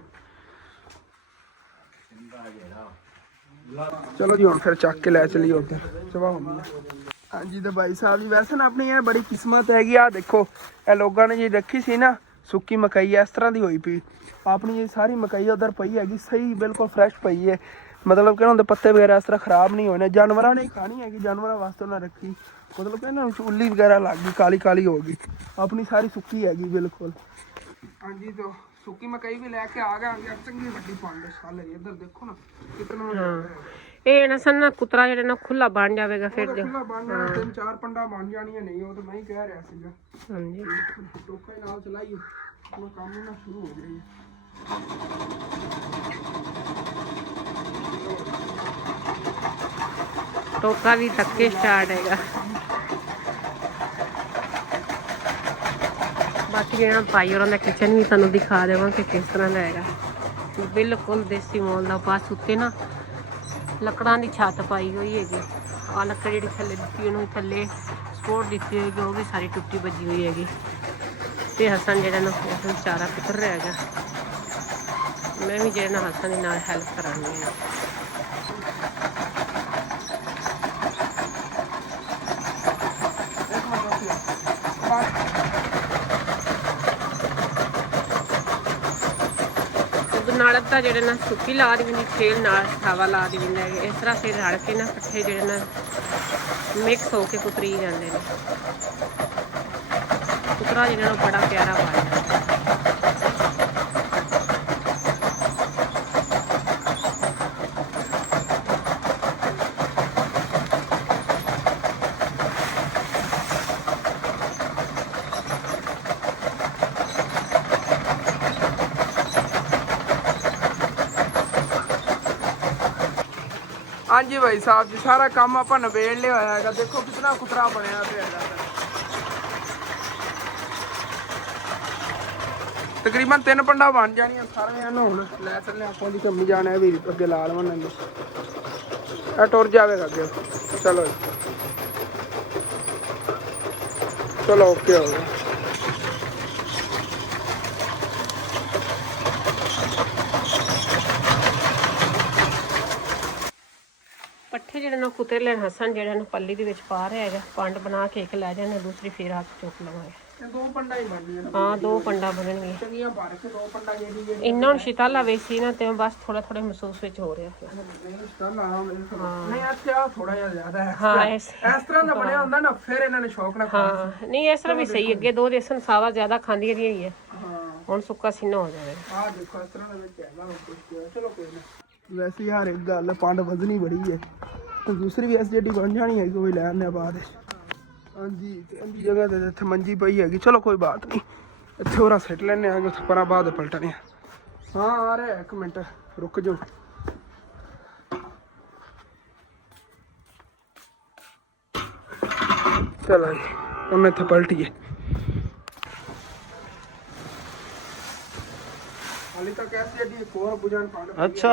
चलो जी हम फिर चक के लै चलिए उधर चवा हाँ जी तो भाई साहब जी वैसे ना अपनी ये बड़ी किस्मत हैगी आ देखो ये लोगों ने जी रखी सी ना सुक्की मकई इस तरह की हुई पी अपनी ये सारी मकई उधर पई हैगी सही बिल्कुल फ्रैश पई है मतलब कि उन्होंने पत्ते वगैरह इस तरह खराब नहीं होने जानवरों ने खानी हैगी जानवरों वास्ते उन्हें रखी मतलब कि ना उल्ली वगैरह लग गई काली काली हो गई अपनी सारी सुक्की हैगी बिल्कुल हाँ जी तो सुक्की मकई भी लैके आ गए चंगी वड्डी पंड साल इधर देखो ना कितना ਇਹ ਨਾ ਸੰਨਾ ਕੁਤਰਾ ਜਿਹੜਾ ਨਾ ਖੁੱਲਾ ਬਣ ਜਾਵੇਗਾ ਫਿਰ ਜੋ ਖੁੱਲਾ ਬਣ ਜਾਣਾ 3-4 ਪੰਡਾ ਬਣ ਜਾਣੀਆਂ ਨਹੀਂ ਉਹ ਤਾਂ ਮੈਂ ਹੀ ਕਹਿ ਰਿਹਾ ਸੀਗਾ ਹਾਂਜੀ ਟੋਕਾ ਨਾਲ ਚਲਾਈਓ ਉਹ ਕੰਮ ਨਾ ਸ਼ੁਰੂ ਹੋ ਗਿਆ ਟੋਕਾ ਵੀ ਧੱਕੇ ਸਟਾਰਟ ਹੈਗਾ ਬਾਕੀ ਜਿਹੜਾ ਭਾਈ ਹੋਰਾਂ ਦਾ ਕਿਚਨ ਵੀ ਤੁਹਾਨੂੰ ਦਿਖਾ ਦੇਵਾਂਗੇ ਕਿਸ ਤਰ੍ਹਾਂ ਦਾ ਹੈਗਾ ਬਿਲਕੁਲ ਦੇਸੀ ਮੋਲ ਦਾ ਪਾਸ ਉੱਤੇ ਨਾ ਲੱਕੜਾਂ ਦੀ ਛੱਤ ਪਾਈ ਹੋਈ ਹੈਗੀ ਆ ਲੱਕੜ ਜਿਹੜੀ ਥੱਲੇ ਦਿੱਤੀ ਉਹਨੂੰ ਥੱਲੇ ਸਪੋਰਟ ਦਿੱਤੀ ਹੋਈ ਉਹ ਵੀ ਸਾਰੀ ਟੁੱਟੀ ਵੱਜੀ ਹੋਈ ਹੈਗੀ ਤੇ ਹਸਨ ਜਿਹੜਾ ਨਾ ਉਹ ਵਿਚਾਰਾ ਪੁੱਤਰ ਰਿਹਾ ਹੈਗਾ ਮੈਂ ਵੀ ਜਿਹੜਾ ਨਾ ਹਸਨ ਦੇ ਨਾਲ ਹੈਲਪ ਕਰਾਂਗੀ ਨਾਲ ਤਾਂ ਜਿਹੜੇ ਨਾ ਸੁੱਕੀ ਲਾ ਦੀ ਹੁੰਦੀ ਛੇਲ ਨਾਲ ਹਵਾ ਲਾ ਦੀ ਹੁੰਦਾ ਹੈ ਇਸ ਤਰ੍ਹਾਂ ਫਿਰ ਰਲ ਕੇ ਨਾ ਇਕੱਠੇ ਜਿਹੜੇ ਨਾ ਮਿਕਸ ਹੋ ਕੇ ਕੁਤਰੀ ਜਾਂਦੇ ਨੇ ਕੁਤਰਾ ਜਿਹੜਾ ਨੂੰ ਬੜਾ ਪਿਆਰਾ ਬਣ ਜਾਂਦਾ हाँ जी भाई साहब जी सारा काम आप नबेड़ लिया होया है देखो कितना कुतरा बनया पे तकरीबन 3 पंडा बन जानियां सारे हुण लै चलने आपां दी कम्मी जाना भी अगे ला लवन टुर जाएगा अगे चलो चलो ओके हो गया ਪੱਠੇ ਜਿਹੜੇ ਨਾ ਕੁਤਰੇ ਲੈਣ ਹਸਨ ਜਿਹੜਾ ਨਾ ਪੱਲੀ ਦੇ ਵਿੱਚ ਪਾ ਰਿਹਾ ਹੈਗਾ ਪੰਡ ਬਣਾ ਕੇ ਇੱਕ ਲੈ ਜਾਣੇ ਦੂਸਰੀ ਫੇਰ ਹੱਥ ਚੁੱਕ ਲਵਾਂਗੇ ਦੋ ਪੰਡਾ ਹੀ ਬਣਨੀਆਂ ਹਾਂ 2 ਪੰਡਾ ਬਣਨਗੇ ਚੰਗੀਆਂ ਭਰ ਕੇ 2 ਪੰਡਾ ਜਿਹੜੀ ਇਹਨਾਂ ਨੂੰ ਸ਼ਿਤਾਲਾ ਵੇਸੀ ਨਾ ਤੇ ਬਸ ਥੋੜਾ ਮਹਿਸੂਸ ਵਿੱਚ ਹੋ ਰਿਹਾ ਨਹੀਂ ਇੱਥੇ ਆ ਥੋੜਾ ਜਿਹਾ ਜ਼ਿਆਦਾ ਹੈ ਹਾਂ ਇਸ ਤਰ੍ਹਾਂ ਦਾ ਬਣਿਆ ਹੁੰਦਾ ਨਾ ਫਿਰ ਇਹਨਾਂ ਨੇ ਸ਼ੌਕ ਨਾਲ ਹਾਂ ਨਹੀਂ ਇਸ ਤਰ੍ਹਾਂ ਵੀ ਸਹੀ ਅੱਗੇ 2 ਦੇਸਨ ਸਾਵਾ ਜ਼ਿਆਦਾ ਖਾਂਦੀਆਂ ਰਹੀਆਂ ਹੀ ਹੈ ਹੁਣ ਸੁੱਕਾ ਸੀਨਾ ਹੋ ਜਾਵੇ ਆ ਦੇਖੋ ਇਸ ਤਰ੍ਹਾਂ ਦਾ ਵਿੱਚ ਹੈਗਾ ਚਲੋ ਕੋਈ ਨਾ ਵੈਸੇ ਯਾਰ ਇੱਕ ਗੱਲ ਪੰਡ ਵਧਣੀ ਬੜੀ ਹੈ ਤੇ ਦੂਸਰੀ ਵੀ ਐਸਜੀਡੀ ਬਣ ਜਾਣੀ ਹੈ ਕੋਈ ਲੈ ਆਨੇ ਬਾਅਦ ਹਾਂਜੀ ਅੰਦੀ ਜਗ੍ਹਾ ਤੇ ਇੱਥੇ ਮੰਜੀ ਪਈ ਹੈਗੀ। ਚਲੋ ਕੋਈ ਬਾਤ ਨਹੀਂ, ਇੱਥੇ ਹੋਰਾ ਸਿੱਟ ਲੈਣੇ ਆਗੇ, ਉੱਥੇ ਪਰਾਂ ਬਾਅਦ ਪਲਟਣੇ ਆ। ਹਾਂ ਆ ਰਿਹਾ, 1 ਮਿੰਟ ਰੁਕ ਜਾਓ। ਚਲੋ ਜੀ ਹੁਣ ਇੱਥੇ ਪਲਟੀਏ। ਹਾਲੇ ਤੱਕ ਐਸੀ ਅੱਡੀ ਇੱਕ ਹੋਰ ਬੁਝਣ ਪਾੜ। अच्छा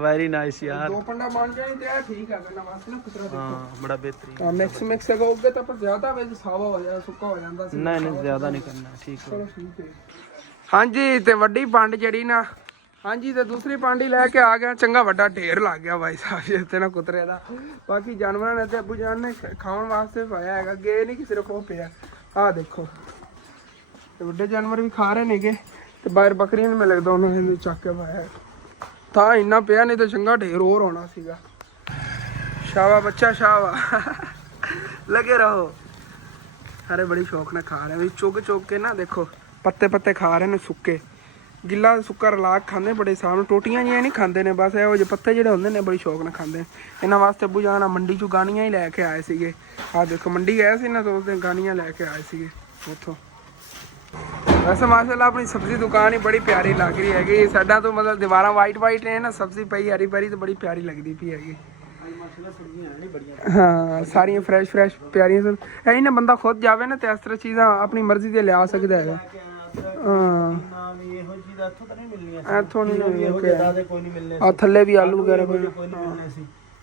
वेरी नाइस यार। 2 ਪੰਡਾ ਬਣ ਜਾਣੀ ਤੇ ਇਹ ਠੀਕ ਹੈ ਨਾ ਵਾਸਤੇ ਨਾ ਕੁਤਰਾ ਦੇਖੋ। हाँ बड़ा बेहतरीन। ਹਾਂ ਮਿਕਸ ਹੈਗਾ ਉੱਗੇ ਤਾਂ ਪਰ ਜ਼ਿਆਦਾ ਵੇ ਸਾਵਾ ਹੋ ਜਾਏ ਸੁੱਕਾ ਹੋ ਜਾਂਦਾ ਸੀ। नहीं नहीं ज्यादा नहीं करना, ठीक है। ਚਲੋ ਠੀਕ ਹੈ। ਹਾਂਜੀ ਤੇ ਵੱਡੀ ਪੰਡ ਜਿਹੜੀ ਨਾ, ਹਾਂਜੀ ਤੇ ਦੂਸਰੀ ਪੰਡ ਹੀ ਲੈ ਕੇ ਆ ਗਿਆ। ਚੰਗਾ ਵੱਡਾ ਢੇਰ ਲੱਗ ਗਿਆ ਬਾਈ ਸਾਹਿਬ ਇੱਥੇ ਨਾ ਕੁਤਰੇ ਦਾ। ਬਾਕੀ ਜਾਨਵਰਾਂ ਨੇ ਤੇ ਅੱਬੂ ਜਾਨ ਨੇ ਖਾਣ ਵਾਸਤੇ ਪਾਇਆ ਹੈਗਾ, ਗੇ ਨਹੀਂ ਕਿਸੇ ਰਕੋ ਪਿਆ। ਆਹ ਦੇਖੋ ਤੇ ਵੱਡੇ ਜਾਨਵਰ ਵੀ ਖਾ ਰਹੇ ਨੇਗੇ ਤੇ ਬਾਹਰ ਬੱਕਰੀਆਂ ਨੂੰ ਮੈਂ ਲੱਗਦਾ ਉਹਨਾਂ ਨੇ ਚੱਕ ਕੇ ਪਾਇਆ ਤਾਂ ਇੰਨਾ ਪਿਆ, ਨਹੀਂ ਤਾਂ ਚੰਗਾ ਢੇਰ ਹੋਰ ਹੋਣਾ ਸੀਗਾ। ਸ਼ਾਵਾ ਬੱਚਾ ਸ਼ਾਵਾ ਲਗੇ ਰਹੋ। ਸਾਰੇ ਬੜੀ ਸ਼ੌਕ ਨਾਲ ਖਾ ਰਹੇ ਵੀ, ਚੁੱਗ ਚੁੱਗ ਕੇ ਨਾ ਦੇਖੋ ਪੱਤੇ ਪੱਤੇ ਖਾ ਰਹੇ ਨੇ ਸੁੱਕੇ, ਗਿੱਲਾ ਸੁੱਕਾ ਰਲਾ ਖਾਂਦੇ ਬੜੇ ਸਾਹਮਣੇ। ਟੋਟੀਆਂ ਜਿਹੀਆਂ ਨਹੀਂ ਖਾਂਦੇ ਨੇ, ਬਸ ਇਹੋ ਜਿਹੇ ਪੱਤੇ ਜਿਹੜੇ ਹੁੰਦੇ ਨੇ ਬੜੀ ਸ਼ੌਕ ਨਾਲ ਖਾਂਦੇ। ਇਹਨਾਂ ਵਾਸਤੇ ਅੱਬੂ ਜਾਨ ਮੰਡੀ ਚੋਂ ਗਾਣੀਆਂ ਹੀ ਲੈ ਕੇ ਆਏ ਸੀਗੇ। ਆਹ ਦੇਖੋ ਮੰਡੀ ਗਏ ਸੀ ਨਾ ਤਾਂ ਉਸ ਦਿਨ ਗਾਣੀਆਂ ਲੈ ਕੇ ਆਏ ਸੀਗੇ ਉੱਥੋਂ। ਵੈਸੇ ਮਾਸ਼ਾਅੱਲਾ ਆਪਣੀ ਸਬਜ਼ੀ ਦੁਕਾਨ ਹੀ ਬੜੀ ਪਿਆਰੀ ਲੱਗ ਰਹੀ ਹੈਗੀ। ਸਾਡਾ ਤੋਂ ਮਤਲਬ ਦੀਵਾਰਾਂ ਵਾਈਟ ਵਾਈਟ ਨੇ ਨਾ, ਸਬਜ਼ੀ ਪਈ ਹਰੀ ਭਰੀ ਤੇ ਬੜੀ ਪਿਆਰੀ ਲੱਗਦੀ ਪਈ ਹੈਗੀ। ਹਾਂ ਸਾਰੀਆਂ ਫਰੈਸ਼ ਫਰੈਸ਼ ਪਿਆਰੀਆਂ। ਐਂ ਨਾ ਬੰਦਾ ਖੁਦ ਜਾਵੇ ਨਾ ਤੇ ਇਸ ਤਰ੍ਹਾਂ ਚੀਜ਼ਾਂ ਆਪਣੀ ਮਰਜ਼ੀ ਤੇ ਲਿਆ ਸਕਦਾ ਹੈਗਾ। ਹਾਂ ਇੱਥੋਂ ਨਹੀਂ ਆ ਥੱਲੇ ਵੀ ਆਲੂ ਵਗੈਰਾ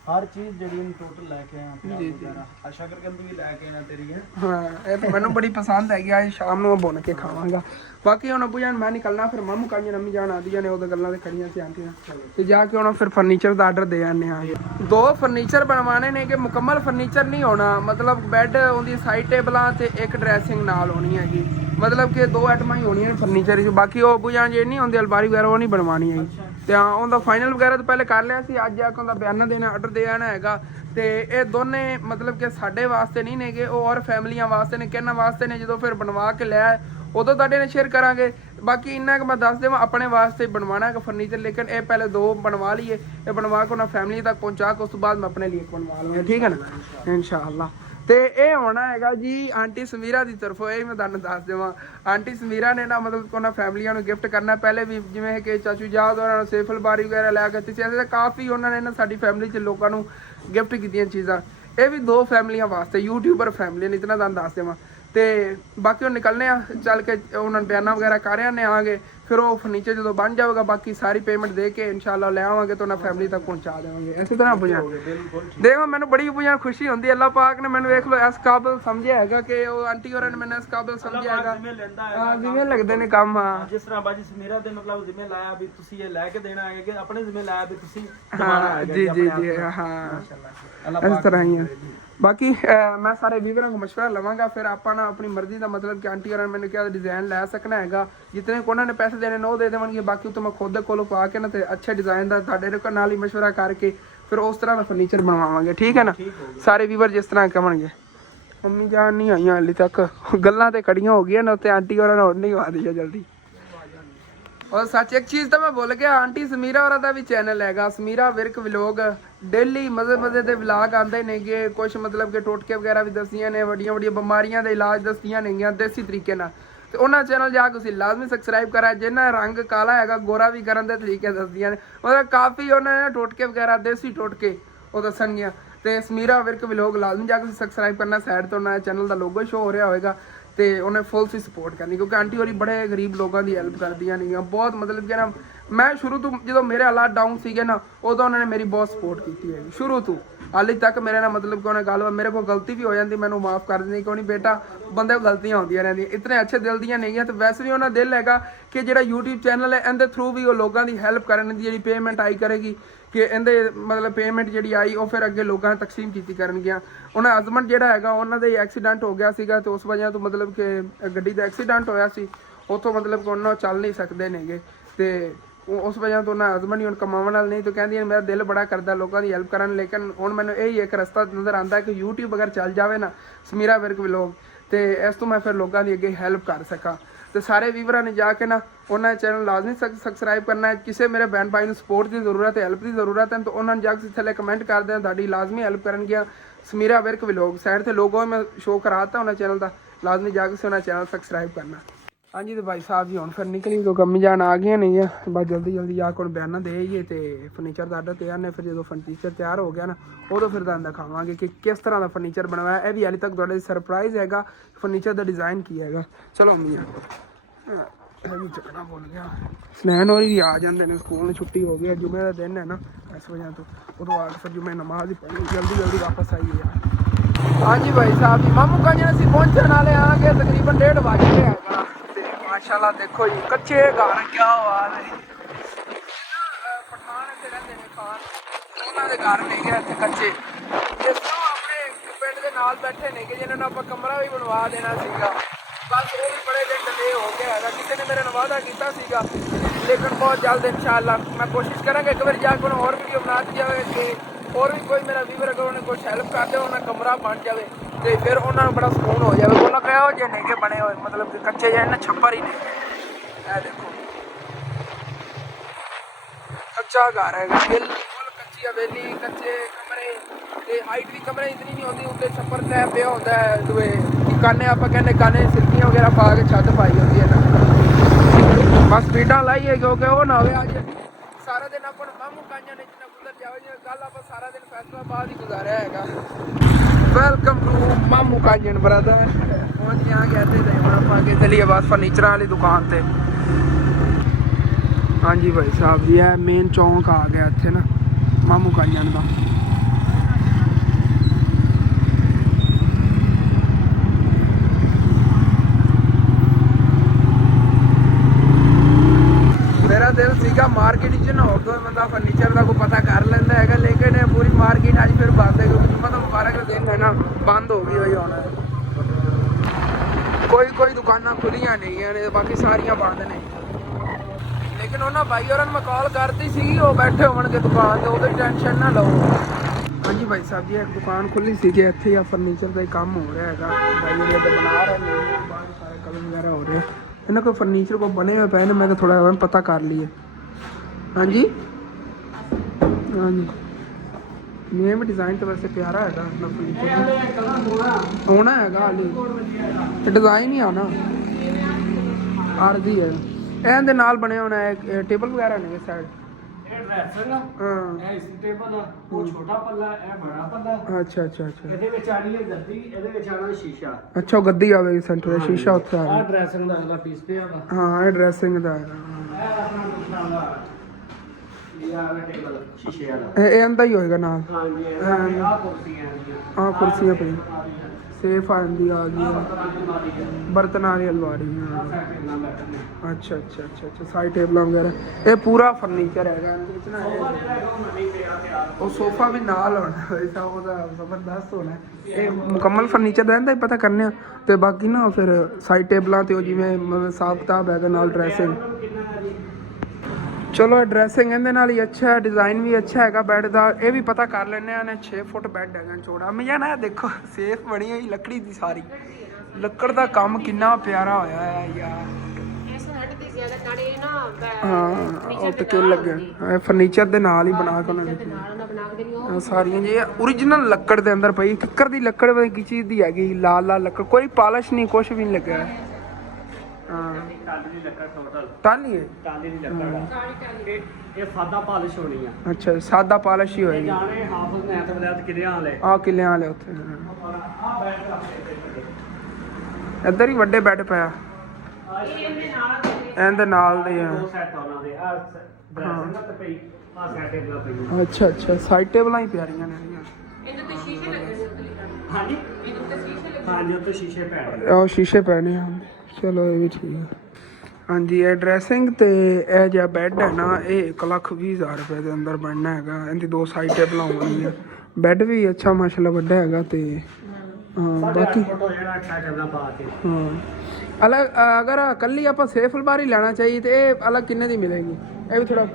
हर चीज ਜਿਹੜੀ ਟੋਟਲ ਲੈ ਕੇ ਆਇਆ ਜੀ ਜੀ। ਆਸ਼ਾ ਕਰਕੇ ਵੀ ਲੈ ਕੇ ਆਣਾ ਤੇਰੀ ਹੈ। ਹਾਂ ਇਹ ਤਾਂ ਮੈਨੂੰ ਬੜੀ ਪਸੰਦ ਹੈਗੀ। ਅੱਜ ਸ਼ਾਮ ਨੂੰ ਬੁਣ ਕੇ ਖਾਵਾਂਗਾ। ਬਾਕੀ ਹੁਣ ਅੱਬੂ ਜਾਨ ਮੈਂ ਨਿਕਲਣਾ, ਫਿਰ ਮਾਮੂ ਕਾਈਆਂ ਨੰਮੀ ਜਾਨ ਆਦੀਆਂ ਨੇ, ਉਹਦੇ ਗੱਲਾਂ ਤੇ ਖੜੀਆਂ ਸੀ ਆਂਟੀਆਂ ਤੇ ਜਾ ਕੇ ਹੁਣ ਫਿਰ ਫਰਨੀਚਰ ਦਾ ਆਰਡਰ ਦੇ ਆਨੇ ਆ। 2 ਫਰਨੀਚਰ ਬਣਵਾਣੇ ਨੇ ਕਿ ਮੁਕੰਮਲ ਫਰਨੀਚਰ ਨਹੀਂ ਹੋਣਾ, ਮਤਲਬ ਬੈੱਡ ਉਹਦੀ ਸਾਈਡ ਟੇਬਲਾਂ ਤੇ ਇੱਕ ਡਰੈਸਿੰਗ ਨਾਲ ਹੋਣੀ ਹੈਗੀ। ਮਤਲਬ ਕਿ 2 ਆਈਟਮਾਂ ਹੀ ਹੋਣੀਆਂ ਨੇ ਫਰਨੀਚਰ ਵਿੱਚ। ਬਾਕੀ ਉਹ ਅੱਬੂ ਜਾਨ ਜੇ ਨਹੀਂ ਹੁੰਦੀ ਅਲਮਾਰੀ ਵਗੈਰਾ ਉਹ ਨਹੀਂ ਬਣਵਾਉਣੀ ਹੈਗੀ। ਤੇ ਹਾਂ ਉਹਦਾ ਫਾਈਨਲ ਵਗੈਰਾ ਤਾਂ ਪਹਿਲੇ ਕਰ ਲਿਆ ਸੀ। ਅੱਜ ਜਾ ਕੇ ਉਹਦਾ ਬਿਆਨਾ ਦੇਣਾ, ਆਰਡਰ ਦੇ ਆਣਾ ਹੈਗਾ। ਤੇ ਇਹ ਦੋਨੇ ਮਤਲਬ ਕਿ ਸਾਡੇ ਵਾਸਤੇ ਨਹੀਂ ਨੇਗੇ, ਉਹ ਔਰ ਫੈਮਲੀਆਂ ਵਾਸਤੇ ਨੇ। ਕਿਹਨਾਂ ਵਾਸਤੇ ਨੇ ਜਦੋਂ ਫਿਰ ਬਣਵਾ ਕੇ ਲਿਆ ਉਦੋਂ ਤੁਹਾਡੇ ਨਾਲ ਸ਼ੇਅਰ ਕਰਾਂਗੇ। ਬਾਕੀ ਇੰਨਾ ਕਿ ਮੈਂ ਦੱਸ ਦੇਵਾਂ ਆਪਣੇ ਵਾਸਤੇ ਬਣਵਾਉਣਾ ਹੈਗਾ ਫਰਨੀਚਰ, ਲੇਕਿਨ ਇਹ ਪਹਿਲੇ 2 ਬਣਵਾ ਲਈਏ। ਇਹ ਬਣਵਾ ਕੇ ਉਹਨਾਂ ਫੈਮਲੀ ਤੱਕ ਪਹੁੰਚਾ ਕੇ ਉਸ ਤੋਂ ਬਾਅਦ ਮੈਂ ਆਪਣੇ ਲਈ ਬਣਵਾ ਲਵਾਂਗਾ, ਠੀਕ ਹੈ ਨਾ ਇਨਸ਼ਾਅੱਲਾ। ਤੇ ਇਹ ਹੋਣਾ ਹੈਗਾ ਜੀ ਆਂਟੀ ਸਮੀਰਾ ਦੀ ਤਰਫੋਂ। ਇਹ ਮੈਂ ਤੁਹਾਨੂੰ ਦੱਸ ਦੇਵਾਂ, ਆਂਟੀ ਸਮੀਰਾ ਨੇ ਨਾ ਮਤਲਬ ਉਹਨਾਂ ਫੈਮਲੀਆਂ ਨੂੰ ਗਿਫਟ ਕਰਨਾ। ਪਹਿਲੇ ਵੀ ਜਿਵੇਂ ਕਿ ਚਾਚੂ ਜਾਦ ਉਹਨਾਂ ਨੂੰ ਸੇਫਲ ਬਾਰੀ ਵਗੈਰਾ ਲੈ ਕੇ ਦਿੱਤੀ ਸੀ, ਕਾਫੀ ਉਹਨਾਂ ਨੇ ਨਾ ਸਾਡੀ ਫੈਮਲੀ 'ਚ ਲੋਕਾਂ ਨੂੰ ਗਿਫਟ ਕੀਤੀਆਂ ਚੀਜ਼ਾਂ। ਇਹ ਵੀ 2 ਫੈਮਲੀਆਂ ਵਾਸਤੇ ਯੂਟਿਊਬਰ ਫੈਮਲੀ ਨੇ, ਇਤਨਾ ਤੁਹਾਨੂੰ ਦੱਸ ਦੇਵਾਂ। ਤੇ ਬਾਕੀ ਉਹ ਨਿਕਲਨੇ ਆ ਚੱਲ ਕੇ ਉਹਨਾਂ ਨੂੰ ਬਿਆਨਾ ਵਗੈਰਾ ਕਰ ਆਨੇ ਆਵਾਂਗੇ। ਫਿਰ ਉਹ ਫਰਨੀਚਰ ਜਦੋਂ ਬਣ ਜਾਵੇਗਾ ਬਾਕੀ ਸਾਰੀ ਪੇਮੈਂਟ ਦੇ ਕੇ ਇਨਸ਼ਾਅੱਲਾ ਲੈ ਆਵਾਂਗੇ ਤੇ ਉਹਨਾਂ ਫੈਮਲੀ ਤੱਕ ਪਹੁੰਚਾ ਦੇਵਾਂਗੇ। ਇਸੇ ਤਰ੍ਹਾਂ ਪੁੱਛਾਂ ਦੇਖੋ ਮੈਨੂੰ ਬੜੀ ਪੁੱਛਾਂ ਖੁਸ਼ੀ ਹੁੰਦੀ। ਅੱਲਾਹ ਪਾਕ ਨੇ ਮੈਨੂੰ ਵੇਖ ਲਓ ਇਸ ਕਾਬਲ ਸਮਝਿਆ ਹੈਗਾ ਕਿ ਉਹ ਆਂਟੀ ਹੋਰਾਂ ਨੇ ਮੈਨੂੰ ਇਸ ਕਾਬਲ ਸਮਝਿਆ ਹੈਗਾ। ਹਾਂ ਜਿਵੇਂ ਲੱਗਦੇ ਨੇ ਕੰਮ। ਹਾਂ ਜਿਸ ਤਰ੍ਹਾਂ ਬਾਜੀ ਸਮੀਰਾ ਦੇ ਮਤਲਬ ਜ਼ਿੰਮੇ ਲਾਇਆ ਵੀ ਤੁਸੀਂ ਇਹ ਲੈ ਕੇ ਦੇਣਾ ਹੈ ਕਿ ਆਪਣੇ ਜ਼ਿੰਮੇ ਲਾਇਆ ਵੀ ਤੁਸੀਂ ਹਾਂ ਜੀ ਜੀ ਜੀ ਹਾਂ ਇਸ ਤਰ੍ਹਾਂ ਹੀ ਹੈ। ਬਾਕੀ ਮੈਂ ਸਾਰੇ ਵੀਵਰਾਂ को मशवरा ਲਵਾਂਗਾ। ਫਿਰ ਆਪਾਂ ਨਾ ਆਪਣੀ ਮਰਜ਼ੀ ਦਾ ਮਤਲਬ ਕਿ ਆਂਟੀ ਹੋਰਾਂ ਨੇ ਮੈਨੂੰ ਕਿਹਾ ਡਿਜ਼ਾਈਨ ਲੈ ਸਕਣਾ ਹੈਗਾ। ਜਿਤਨੇ ਉਹਨਾਂ ਨੇ ਪੈਸੇ ਦੇਣੇ ਨੇ ਉਹ ਦੇ ਦੇਵਾਂਗੇ। ਬਾਕੀ ਉੱਤੇ ਮੈਂ ਖੁਦ ਦੇ ਕੋਲੋਂ ਪਾ ਕੇ ਨਾ ਤੇ ਅੱਛੇ ਡਿਜ਼ਾਈਨ ਦਾ ਤੁਹਾਡੇ ਨਾਲ ਹੀ ਮਸ਼ਵਰਾ ਕਰਕੇ ਫਿਰ ਉਸ ਤਰ੍ਹਾਂ ਦਾ ਫਰਨੀਚਰ ਬਣਵਾਵਾਂਗੇ, ਠੀਕ ਹੈ ਨਾ। ਸਾਰੇ ਵੀਵਰ ਜਿਸ ਤਰ੍ਹਾਂ ਕਹਣਗੇ। ਮੰਮੀ ਜਾਨ ਨਹੀਂ ਆਈਆਂ ਹਾਲੇ ਤੱਕ, ਗੱਲਾਂ ਤੇ ਖੜੀਆਂ ਹੋ ਗਈਆਂ ਨੇ ਉੱਤੇ। ਆਂਟੀ ਹੋਰਾਂ ਨੇ ਨਹੀਂ ਆਦੀ ਜਲਦੀ। और सच एक चीज़ तो मैं बोल गया, आंटी समीरा और भी चैनल हैगा समीरा विरक व्लॉग। डेली मजे मजे के व्लॉग आते नेगे। कुछ मतलब कि टोटके वगैरह भी दसियां ने, वड्डियां वड्डियां बीमारियां के इलाज दसदियां नेगियां देसी तरीके नाल। ते उन्हां चैनल जाके तुसीं लाजमी सबसक्राइब करा। जिन्हां रंग काला हैगा गोरा भी करन दे तरीके दसदियां ने। मतलब काफ़ी उन्होंने टोटके वगैरह देसी टोटके वो दसणगियां। ते समीरा विरक व्लॉग लाजमी जाके सबसक्राइब करना। साइड तो उन्होंने चैनल का लोगो शो हो रहा होगा। ਤੇ ਉਹਨੇ ਫੁੱਲ ਸੀ ਸਪੋਰਟ ਕਰਨੀ ਕਿਉਂਕਿ ਆਂਟੀ ਹੋਰੀ ਬੜੇ ਗਰੀਬ ਲੋਕਾਂ ਦੀ ਹੈਲਪ ਕਰਦੀਆਂ ਨੇਗੀਆਂ ਬਹੁਤ। ਮਤਲਬ ਕਿ ਨਾ ਮੈਂ ਸ਼ੁਰੂ ਤੋਂ ਜਦੋਂ ਮੇਰੇ ਹਾਲਾਤ ਡਾਊਨ ਸੀਗੇ ਨਾ ਉਦੋਂ ਉਹਨਾਂ ਨੇ ਮੇਰੀ ਬਹੁਤ ਸਪੋਰਟ ਕੀਤੀ ਹੈ ਸ਼ੁਰੂ ਤੋਂ ਹਾਲੇ ਤੱਕ। ਮੇਰੇ ਨਾਲ ਮਤਲਬ ਕਿ ਉਹਨੇ ਗੱਲ ਮੇਰੇ ਕੋਲ ਗਲਤੀ ਵੀ ਹੋ ਜਾਂਦੀ ਮੈਨੂੰ ਮਾਫ ਕਰ ਦਿੰਦੀ। ਕਿਉਂ ਨਹੀਂ ਬੇਟਾ ਬੰਦੇ ਕੋਲ ਗਲਤੀਆਂ ਹੁੰਦੀਆਂ ਰਹਿੰਦੀਆਂ। ਇਤਨੇ ਅੱਛੇ ਦਿਲ ਦੀਆਂ ਨੇਗੀਆਂ। ਤੇ ਵੈਸੇ ਵੀ ਉਹਨਾਂ ਦਿਲ ਹੈਗਾ ਕਿ ਜਿਹੜਾ YouTube ਚੈਨਲ ਹੈ ਇਹਦੇ ਥਰੂ ਵੀ ਉਹ ਲੋਕਾਂ ਦੀ ਹੈਲਪ ਕਰਨ ਦੀ ਜਿਹੜੀ ਪੇਮੈਂਟ ਆਈ ਕਰੇਗੀ ਕਿ ਇਹਦੇ ਮਤਲਬ ਪੇਮੈਂਟ ਜਿਹੜੀ ਆਈ ਉਹ ਫਿਰ ਅੱਗੇ ਲੋਕਾਂ ਨੂੰ ਤਕਸੀਮ ਕੀਤੀ ਕਰਨਗੀਆਂ। ਉਹਨਾਂ ਹਸਬੈਂਡ ਜਿਹੜਾ ਹੈਗਾ ਉਹਨਾਂ ਦਾ ਐਕਸੀਡੈਂਟ ਹੋ ਗਿਆ ਸੀਗਾ ਤੇ ਉਸ ਵਜ੍ਹਾ ਤੋਂ ਮਤਲਬ ਕਿ ਗੱਡੀ ਦਾ ਐਕਸੀਡੈਂਟ ਹੋਇਆ ਸੀ। ਉੱਥੋਂ ਮਤਲਬ ਕਿ ਉਹਨਾਂ ਚੱਲ ਨਹੀਂ ਸਕਦੇ ਨੇਗੇ ਤੇ ਉਸ ਵਜ੍ਹਾ ਤੋਂ ਉਹਨਾਂ ਹਸਬੈਂਡ ਹੀ ਹੁਣ ਕਮਾਉਣ ਨਾਲ ਨਹੀਂ। ਤਾਂ ਕਹਿੰਦੀਆਂ ਮੇਰਾ ਦਿਲ ਬੜਾ ਕਰਦਾ ਲੋਕਾਂ ਦੀ ਹੈਲਪ ਕਰਨ। ਲੇਕਿਨ ਹੁਣ ਮੈਨੂੰ ਇਹ ਹੀ ਇੱਕ ਰਸਤਾ ਨਜ਼ਰ ਆਉਂਦਾ ਕਿ YouTube ਅਗਰ ਚੱਲ ਜਾਵੇ ਨਾ ਸਮੀਰਾ ਵਿਰਕ ਵਲੌਗ ਤੇ ਇਸ ਤੋਂ ਮੈਂ ਫਿਰ ਲੋਕਾਂ ਦੀ ਅੱਗੇ ਹੈਲਪ ਕਰ ਸਕਾਂ। ਤੇ ਸਾਰੇ ਵੀਵਰਾਂ ਨੇ ਜਾ ਕੇ ਨਾ ਉਹਨਾਂ ਦੇ ਚੈਨਲ ਲਾਜ਼ਮੀ ਸਬਸਕ੍ਰਾਈਬ ਕਰਨਾ ਹੈ। ਕਿਸੇ ਮੇਰੇ ਭੈਣ ਭਾਈ ਨੂੰ ਸਪੋਰਟ ਦੀ ਜ਼ਰੂਰਤ ਹੈ, ਹੈਲਪ ਦੀ ਜ਼ਰੂਰਤ ਹੈ ਤਾਂ ਉਹਨਾਂ ਨੂੰ ਜਾ ਕੇ ਥੱਲੇ ਕਮੈਂਟ ਕਰ ਦੇਣਾ, ਤੁਹਾਡੀ ਲਾਜ਼ਮੀ ਹੈਲਪ ਕਰਨਗੀਆਂ। ਸਮੀਰਾ ਵਿਰਕ ਵਲੌਗ ਸਾਈਡ ਤੇ ਲੋਗੋ ਮੈਂ ਸ਼ੋ ਕਰਾਤਾ ਉਹਨਾਂ ਚੈਨਲ ਦਾ, ਲਾਜ਼ਮੀ ਜਾ ਕੇ ਉਹਨਾਂ ਚੈਨਲ ਸਬਸਕ੍ਰਾਈਬ ਕਰਨਾ। ਹਾਂਜੀ ਤੇ ਭਾਈ ਸਾਹਿਬ ਜੀ ਹੁਣ ਫਿਰ ਨਿਕਲੀ ਤੋਂ ਕੰਮੀ ਜਾਣ ਆ ਗਈਆਂ ਨਹੀਂ ਆ, ਬਸ ਜਲਦੀ ਜਾ ਕੇ ਹੁਣ ਬਿਆਨਾਂ ਦੇ ਆਈਏ ਤੇ ਫਰਨੀਚਰ ਦਾ ਆਰਡਰ ਤੇ ਆਨੇ। ਫਿਰ ਜਦੋਂ ਫਰਨੀਚਰ ਤਿਆਰ ਹੋ ਗਿਆ ਨਾ ਉਦੋਂ ਫਿਰ ਤੁਹਾਨੂੰ ਦਿਖਾਵਾਂਗੇ ਕਿ ਕਿਸ ਤਰ੍ਹਾਂ ਦਾ ਫਰਨੀਚਰ ਬਣਵਾਇਆ। ਇਹ ਵੀ ਹਾਲੇ ਤੱਕ ਤੁਹਾਡੇ ਸਰਪ੍ਰਾਈਜ਼ ਹੈਗਾ, ਫਰਨੀਚਰ ਦਾ ਡਿਜ਼ਾਈਨ ਕੀ ਹੈਗਾ। ਚਲੋ ਅੰਮੀ ਇਹ ਵੀ ਚੱਕਣਾ ਭੁੱਲ ਗਿਆ। ਸਨੈਨ ਹੋਰੀ ਵੀ ਆ ਜਾਂਦੇ ਨੇ, ਸਕੂਲ ਨੂੰ ਛੁੱਟੀ ਹੋ ਗਈ, ਜੁਮੇ ਦਾ ਦਿਨ ਹੈ ਨਾ, ਇਸ ਵਜ੍ਹਾ ਤੋਂ ਉਦੋਂ ਆ ਕੇ ਫਿਰ ਜੁਮੇ ਨਮਾਜ਼ ਹੀ ਪੜ੍ਹਨੀ, ਜਲਦੀ ਵਾਪਸ ਆਈਏ ਯਾਰ। ਹਾਂਜੀ ਭਾਈ ਸਾਹਿਬ ਜੀ ਮਾਮੂ ਕਾਂਜਣ ਅਸੀਂ ਪਹੁੰਚਣ ਵਾਲੇ ਆ ਗਏ, ਤਕਰੀਬਨ 1:30 ਵਜ ਗਏ ਹੈਗਾ। ਤੇ ਮਾਸ਼ਾਅੱਲਾ ਦੇਖੋ ਜੀ ਕੱਚੇ ਘਰ ਕਿਆ ਹਾਲ ਹੈ। ਪਠਾਨ ਇੱਥੇ ਰਹਿੰਦੇ ਨੇ ਖਾਨ, ਉਹਨਾਂ ਦੇ ਘਰ ਨੇ ਗਿਆ ਇੱਥੇ ਕੱਚੇ, ਜਿਸ ਤੋਂ ਆਪਣੇ ਪਿੰਡ ਦੇ ਨਾਲ ਬੈਠੇ ਨੇ ਕਿ ਜਿਹਨਾਂ ਨੂੰ ਆਪਾਂ ਕਮਰਾ ਵੀ ਬਣਵਾ ਦੇਣਾ ਸੀਗਾ, ਬਸ ਉਹ ਵੀ ਬੜੇ ਦਿਨ ਡਿਲੇ ਹੋ ਗਿਆ ਹੈਗਾ। ਕਿਸੇ ਨੇ ਮੇਰੇ ਨਾਲ ਵਾਅਦਾ ਕੀਤਾ ਸੀਗਾ, ਲੇਕਿਨ ਬਹੁਤ ਜਲਦ ਇਨਸ਼ਾਅੱਲਾ ਮੈਂ ਕੋਸ਼ਿਸ਼ ਕਰਾਂਗਾ ਇੱਕ ਵਾਰ ਜਾ ਕੇ ਹੋਰ ਵੀਡੀਓ ਬਣਾ ਦਿੱਤੀ ਜਾਵੇ ਕਿ ਹੋਰ ਵੀ ਕੋਈ ਮੇਰਾ ਵੀਵਰ ਅਗਰ ਉਹਨੇ ਕੁਛ ਹੈਲਪ ਕਰ ਦੇ, ਉਹਨਾਂ ਕਮਰਾ ਬਣ ਜਾਵੇ ਤੇ ਫਿਰ ਉਹਨਾਂ ਨੂੰ ਬੜਾ ਸਕੂਨ ਹੋ ਜਾਵੇ। ਉਹਨਾਂ ਕਿਹਾ ਜੇ ਨੇਗੇ ਬਣੇ ਹੋਏ ਮਤਲਬ ਕਿ ਕੱਚੇ ਜਿਹੇ ਨਾ ਛੱਪਰ ਹੀ ਨਹੀਂ। ਇਹ ਦੇਖੋ ਕੱਚਾ ਘਰ ਹੈਗਾ, ਬਿਲਕੁਲ ਕੱਚੀ ਹਵੇਲੀ, ਕੱਚੇ ਕਮਰੇ ਤੇ ਹਾਈਟ ਵੀ ਕਮਰੇ ਇਤਨੀ ਨਹੀਂ ਹੁੰਦੀ, ਉੱਤੇ ਛੱਪਰ ਤੈ ਪਿਆ ਹੁੰਦਾ ਹੈ। ਦੂਏ ਕਾਨੇ ਆਪਾਂ ਕਹਿੰਦੇ ਕਾਨੇ ਸਿਲਕੀਆਂ ਵਗੈਰਾ ਪਾ ਕੇ ਛੱਤ ਪਾਈ ਹੁੰਦੀ ਹੈ ਨਾ, ਬਸ ਸਪੀਡਾਂ ਲਾਈਏ ਕਿਉਂਕਿ ਉਹ ਨਾ ਹੋਵੇ ਅੱਜ ਸਾਰਾ ਦਿਨ ਆਪਾਂ ਮਾਮੂ ਕਾਂਜਾਂ ਨੇ ਜਿੰਨਾ ਗੁਜ਼ਰ ਜਾਵੇ, ਜਿਵੇਂ ਕੱਲ ਆਪਾਂ ਸਾਰਾ ਦਿਨ ਫੈਸਲਾਬਾਦ ਹੀ ਗੁਜ਼ਾਰਿਆ ਹੈਗਾ। ਵੈਲਕਮ ਟੂ ਮਾਮੂ ਕਾਂਜਨ ਬ੍ਰਦਰ। ਪਹੁੰਚ ਗਿਆ ਕਹਿੰਦੇ ਤੇ ਹੁਣ ਆਪਾਂ ਅੱਗੇ ਚਲੀਏ ਬਸ ਫਰਨੀਚਰਾਂ ਵਾਲੀ ਦੁਕਾਨ ਤੇ। ਹਾਂਜੀ ਭਾਈ ਸਾਹਿਬ ਜੀ ਇਹ ਮੇਨ ਚੌਂਕ ਆ ਗਿਆ ਇੱਥੇ ਨਾ ਮਾਮੂ ਕਾਂਜਨ ਦਾ। ਮੇਰਾ ਦਿਲ ਸੀਗਾ ਮਾਰਕੀਟ 'ਚ ਨਾ ਹੋ ਕੋਈ ਬੰਦਾ ਫਰਨੀਚਰ ਦਾ ਕੋਈ ਪਤਾ ਕਰ ਲੈਂਦਾ ਹੈਗਾ, ਲੇਕਿਨ ਇਹ ਪੂਰੀ ਮਾਰਕੀਟ ਅੱਜ ਫਿਰ ਬੰਦ ਹੈ ਕਿਉਂਕਿ ਜੁਮਾ ਦਾ ਮੁਬਾਰਕ ਦਿਨ ਹੈ ਨਾ, ਬੰਦ ਹੋ ਗਈ ਹੋਈ ਹੁਣ। ਕੋਈ ਦੁਕਾਨਾਂ ਖੁੱਲੀਆਂ ਨਹੀਂ ਨੇ, ਬਾਕੀ ਸਾਰੀਆਂ ਬੰਦ ਨੇ। ਲੇਕਿਨ ਉਹਨਾਂ ਭਾਈ ਹੋਰਾਂ ਨੂੰ ਮੈਂ ਕਾਲ ਕਰਤੀ ਸੀ, ਉਹ ਬੈਠੇ ਹੋਣਗੇ ਦੁਕਾਨ ਤੇ, ਉਹਦੀ ਟੈਨਸ਼ਨ ਨਾ ਲਓ। ਹਾਂਜੀ ਭਾਈ ਸਾਹਿਬ ਜੀ ਇੱਕ ਦੁਕਾਨ ਖੁੱਲੀ ਸੀਗੀ ਇੱਥੇ, ਆ ਫਰਨੀਚਰ ਦਾ ਹੀ ਕੰਮ ਹੋ ਰਿਹਾ ਹੈਗਾ। ਭਾਈ ਜਿਹੜੇ ਇੱਥੇ ਬਣਾ ਰਹੇ ਨੇ, ਬਾਹਰ ਸਾਰੇ ਕਲਰ ਵਗੈਰਾ ਹੋ ਰਹੇ, ਇਹਨਾਂ ਕੋਈ ਫਰਨੀਚਰ ਕੋ ਬਣੇ ਹੋਏ ਪਏ ਨੇ, ਮੈਂ ਤਾਂ ਥੋੜਾ ਪਤਾ ਕਰ ਲਈਏ। ਹਾਂਜੀ ਨੇਮ ਡਿਜ਼ਾਈਨ ਤਾਂ ਵੈਸੇ ਪਿਆਰਾ ਹੈਗਾ ਆਪਣਾ ਫਰਨੀਚਰ ਹੋਣਾ ਹੈਗਾ ਹਾਲੇ ਤੇ ਡਿਜ਼ਾਈਨ ਹੀ ਆਉਣਾ ਆਰਜ਼ੀ ਹੈ। ਇਹਦੇ ਨਾਲ ਬਣੇ ਹੋਣਾ ਹੈ ਟੇਬਲ ਵਗੈਰਾ ਨੇ ਸਾਈਡ। ਇਹ ਡਰੈਸਰ ਆ, ਇਹ ਇਸ ਟੇਬਲ ਆ, ਉਹ ਛੋਟਾ ਪੱਲਾ, ਇਹ ਬੜਾ ਪੱਲਾ। ਅੱਛਾ ਇਹਦੇ ਵਿੱਚ ਆਣੀ ਹੈ ਗੱਦੀ, ਇਹਦੇ ਵਿੱਚ ਆਣਾ ਸ਼ੀਸ਼ਾ। ਅੱਛਾ ਉਹ ਗੱਦੀ ਆਵੇਗੀ ਸੈਂਟਰ ਦਾ, ਸ਼ੀਸ਼ਾ ਉੱਥੇ ਆ। ਆਹ ਡਰੈਸਿੰਗ ਦਾ ਅਗਲਾ ਪੀਸ ਪਿਆ ਵਾ। ਹਾਂ ਇਹ ਡਰੈਸਿੰਗ ਦਾ ਇਹ ਆਪਣਾ ਦੂਸਰਾ ਵਾਲਾ ਇਹ ਆ ਟੇਬਲ ਸ਼ੀਸ਼ੇ ਵਾਲਾ, ਇਹ ਅੰਦਾ ਹੀ ਹੋਏਗਾ ਨਾਲ। ਹਾਂਜੀ ਆਹ ਕੁਰਸੀਆਂ ਆਹ ਕੁਰਸੀਆਂ ਪਈ ਸੇਫ ਆਂਦੀ ਆ ਗਈ ਬਰਤਨਾਂ ਵਾਲੀ ਅਲਮਾਰੀ। ਅੱਛਾ ਸਾਈਡ ਟੇਬਲਾਂ ਵਗੈਰਾ ਇਹ ਪੂਰਾ ਫਰਨੀਚਰ ਹੈਗਾ ਇਹਦੇ ਵਿੱਚ ਨਾ। ਉਹ ਸੋਫਾ ਵੀ ਨਾਲ ਹੋਣਾ ਵੈਸਾ, ਉਹਦਾ ਜ਼ਬਰਦਸਤ ਹੋਣਾ। ਇਹ ਮੁਕੰਮਲ ਫਰਨੀਚਰ ਦਾ ਇਹਦਾ ਹੀ ਪਤਾ ਕਰਨੇ ਆ ਤੇ ਬਾਕੀ ਨਾ ਫਿਰ ਸਾਈਡ ਟੇਬਲਾਂ ਤੇ ਉਹ ਜਿਵੇਂ ਮਤਲਬ ਹਿਸਾਬ ਕਿਤਾਬ ਹੈਗਾ ਨਾਲ ਡਰੈਸਿੰਗ। ਚਲੋ ਡਰੈਸਿੰਗ ਇਹਦੇ ਨਾਲ ਹੀ ਅੱਛਾ ਹੈ, ਡਿਜ਼ਾਈਨ ਵੀ ਅੱਛਾ ਹੈਗਾ ਬੈੱਡ ਦਾ। ਇਹ ਵੀ ਪਤਾ ਕਰ ਲੈਂਦੇ ਆ ਨੇ 6 ਫੁੱਟ ਬੈੱਡ ਹੈਗਾ ਚੌੜਾ। ਮੈਂ ਜਾਣਾ ਇਹ ਦੇਖੋ ਸੇਫ ਬਣੀ ਹੋਈ ਲੱਕੜੀ ਦੀ, ਸਾਰੀ ਲੱਕੜ ਦਾ ਕੰਮ ਕਿੰਨਾ ਪਿਆਰਾ ਹੋਇਆ ਹੈ ਯਾਰ। ਹਾਂ ਉਹ ਤੇ ਕਿll ਲੱਗਿਆ ਫਰਨੀਚਰ ਦੇ ਨਾਲ ਹੀ ਬਣਾ ਕੇ ਉਹਨਾਂ ਨੇ ਸਾਰੀਆਂ ਜੀ ਓਰੀਜਨਲ ਲੱਕੜ ਦੇ ਅੰਦਰ ਪਈ। ਕਿੱਕਰ ਦੀ ਲੱਕੜ ਕੀ ਚੀਜ਼ ਦੀ ਹੈਗੀ, ਲਾਲ ਲੱਕੜ, ਕੋਈ ਪਾਲਿਸ਼ ਨਹੀਂ, ਕੁਛ ਵੀ ਨਹੀਂ ਲੱਗਿਆ। ਟਾਲੀ ਹੈ ਟਾਲੀ ਦੀ ਲੱਕੜ ਇਹ ਸਾਦਾ ਪਾਲਿਸ਼ ਹੋਣੀ ਆ। ਅੱਛਾ ਸਾਦਾ ਪਾਲਿਸ਼ ਹੀ ਹੋਏਗੀ। ਜਾਣੇ ਹਾਫਜ਼ ਨੇ ਤਾਂ ਬਲੈਤ ਕਿਲਿਆਂ ਵਾਲੇ ਆ ਕਿਲਿਆਂ ਵਾਲੇ ਉੱਥੇ ਆ ਬੈਠ ਇੱਧਰ ਹੀ ਵੱਡੇ ਬੈੱਡ ਪਿਆ ਇਹਦੇ ਨਾਲ ਦੇ ਆ। ਦੋ ਸੈੱਟ ਉਹਨਾਂ ਦੇ ਆ ਡਰੈਸਿੰਗ ਤੇ ਪਈ ਆ ਸੈੱਟ ਟੇਬਲ ਪਈ। ਅੱਛਾ ਸਾਈਡ ਟੇਬਲਾਂ ਹੀ ਪਿਆਰੀਆਂ ਨੇ। ਇਹਦੇ ਤੇ ਸ਼ੀਸ਼ੇ ਲੱਗੇ ਨੇ। ਹਾਂਜੀ ਇਹਦੇ ਤੇ ਸ਼ੀਸ਼ੇ ਲੱਗੇ। ਹਾਂਜੀ ਉੱਤੇ ਸ਼ੀਸ਼ੇ ਪੈਣੇ। ਉਹ ਸ਼ੀਸ਼ੇ ਪੈਣੇ ਆ। ਚਲੋ ਇਹ ਵੀ ਠੀਕ ਹੈ। ਹਾਂਜੀ ਇਹ ਡਰੈਸਿੰਗ ਤੇ ਇਹ ਜਿਹੜਾ ਬੈੱਡ ਹੈ ਨਾ ਇਹ 1,20,000 ਰੁਪਏ ਦੇ ਅੰਦਰ ਬਣਨਾ ਹੈਗਾ। ਇਹਦੀ 2 ਸਾਈਡ ਟੇਬਲਾਂ ਹੋਣਗੀਆਂ। ਬੈੱਡ ਵੀ ਅੱਛਾ ਮਾਸ਼ਾਅੱਲਾ ਵੱਡਾ ਹੈਗਾ ਤੇ ਹਾਂ ਬਾਕੀ ਹਾਂ ਅਲੱਗ ਅਗਰ ਇਕੱਲੀ ਆਪਾਂ ਸੇਫ ਅਲਮਾਰੀ ਲੈਣਾ ਚਾਹੀਏ ਤੇ ਇਹ ਅਲੱਗ ਕਿੰਨੇ ਦੀ ਮਿਲੇਗੀ? ਇਹ ਵੀ ਥੋੜਾ ਇਹ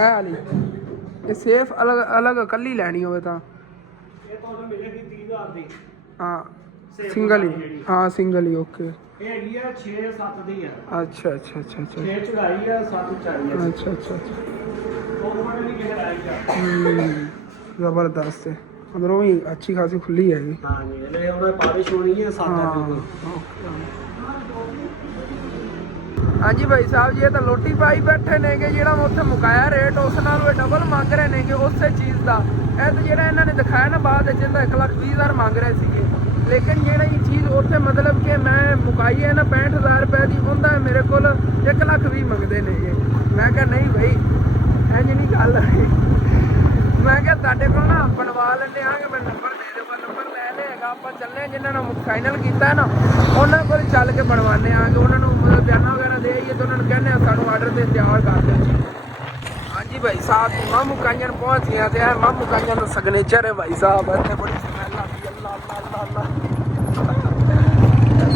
ਵਾਲੀ ਇਹ ਸੇਫ ਅਲੱਗ ਇਕੱਲੀ ਲੈਣੀ ਹੋਵੇ ਤਾਂ ਇਹ ਤੁਹਾਨੂੰ ਮਿਲੇਗੀ 30,000 ਦੀ। ਹਾਂ ਸਿੰਗਲ ਹੀ। ਹਾਂ ਸਿੰਗਲ ਹੀ ਓਕੇ। ਇਹ ਹੈਗੀ ਆ 6-7 ਦੀ ਆ। ਅੱਛਾ 6 ਚੜਾਈ ਆ 7 ਚੜਾਈ ਆ। ਅੱਛਾ ਉਹ ਨਹੀਂ ਕਿਹੜਾ ਆਈ ਆ। ਜ਼ਬਰਦਸਤ ਹੈ। ਅੰਦਰੋਂ ਵੀ ਅੱਛੀ ਖਾਸੀ ਖੁੱਲੀ ਹੈਗੀ। ਹਾਂ ਜੀ ਇਹਨੇ ਉਹਨੇ ਪਾਲਿਸ਼ ਹੋਣੀ ਹੈ ਸਾਦਾ ਬਿਲਕੁਲ। ਹਾਂਜੀ ਭਾਈ ਸਾਹਿਬ ਜੀ, ਇਹ ਤਾਂ ਲੋਟੀ ਪਾਈ ਬੈਠੇ ਨੇਗੇ। ਜਿਹੜਾ ਮੈਂ ਉੱਥੇ ਮੁਕਾਇਆ ਰੇਟ ਉਸ ਨਾਲੋਂ ਡਬਲ ਮੰਗ ਰਹੇ ਨੇਗੇ ਉਸੇ ਚੀਜ਼ ਦਾ। ਇਹ ਤਾਂ ਜਿਹੜਾ ਇਹਨਾਂ ਨੇ ਦਿਖਾਇਆ ਨਾ ਬਾਅਦ ਵਿੱਚ, ਇਹਦਾ 1,20,000 ਮੰਗ ਰਹੇ ਸੀਗੇ। ਲੇਕਿਨ ਜਿਹੜੀ ਚੀਜ਼ ਉੱਥੇ ਮਤਲਬ ਕਿ ਮੈਂ ਮੁਕਾਈ ਹੈ ਨਾ 65,000 ਰੁਪਏ ਦੀ, ਉਹਦਾ ਮੇਰੇ ਕੋਲ 1,20,000 ਮੰਗਦੇ ਨੇਗੇ। ਮੈਂ ਕਿਹਾ ਨਹੀਂ ਭਾਈ ਇੰਝ ਨਹੀਂ ਗੱਲ ਹੋਈ। ਮੈਂ ਕਿਹਾ ਤੁਹਾਡੇ ਕੋਲ ਨਾ ਬਣਵਾ ਲੈਂਦੇ ਆਂਗੇ, ਮੈਂ ਨੰਬਰ ਦੇ ਦਿਓ। ਨੰਬਰ ਲੈ ਲਿਆਗਾ, ਆਪਾਂ ਚੱਲੇ ਜਿਨ੍ਹਾਂ ਨੂੰ ਫਾਈਨਲ ਕੀਤਾ ਨਾ ਉਹਨਾਂ ਕੋਲ ਚੱਲ ਕੇ ਬਣਵਾਉਂਦੇ ਆਂਗੇ। ਉਹਨਾਂ ਨੂੰ ਮਤਲਬ ਬਿਆਨਾ ਵਗੈਰਾ ਦੇ ਆਈਏ ਤਾਂ ਉਹਨਾਂ ਨੂੰ ਕਹਿੰਦੇ ਆ ਸਾਨੂੰ ਆਰਡਰ ਤੇ ਤਿਆਰ ਕਰ ਦਿਓ ਜੀ। ਹਾਂਜੀ ਭਾਈ ਸਾਹਿਬ ਮਾਮੂ ਕਾਂਜਨ ਪਹੁੰਚ ਗਿਆ ਤੇ ਇਹ ਮਾਮੂ ਕਾਂਜਨ ਦਾ ਸਿਗਨੇਚਰ ਹੈ ਭਾਈ ਸਾਹਿਬ। ਇੱਥੇ ਬੜੀ ਸਮੈਲ ਆਉਂਦੀ ਹੈ, ਲਾ ਲਾ ਲਾ ਲਾ।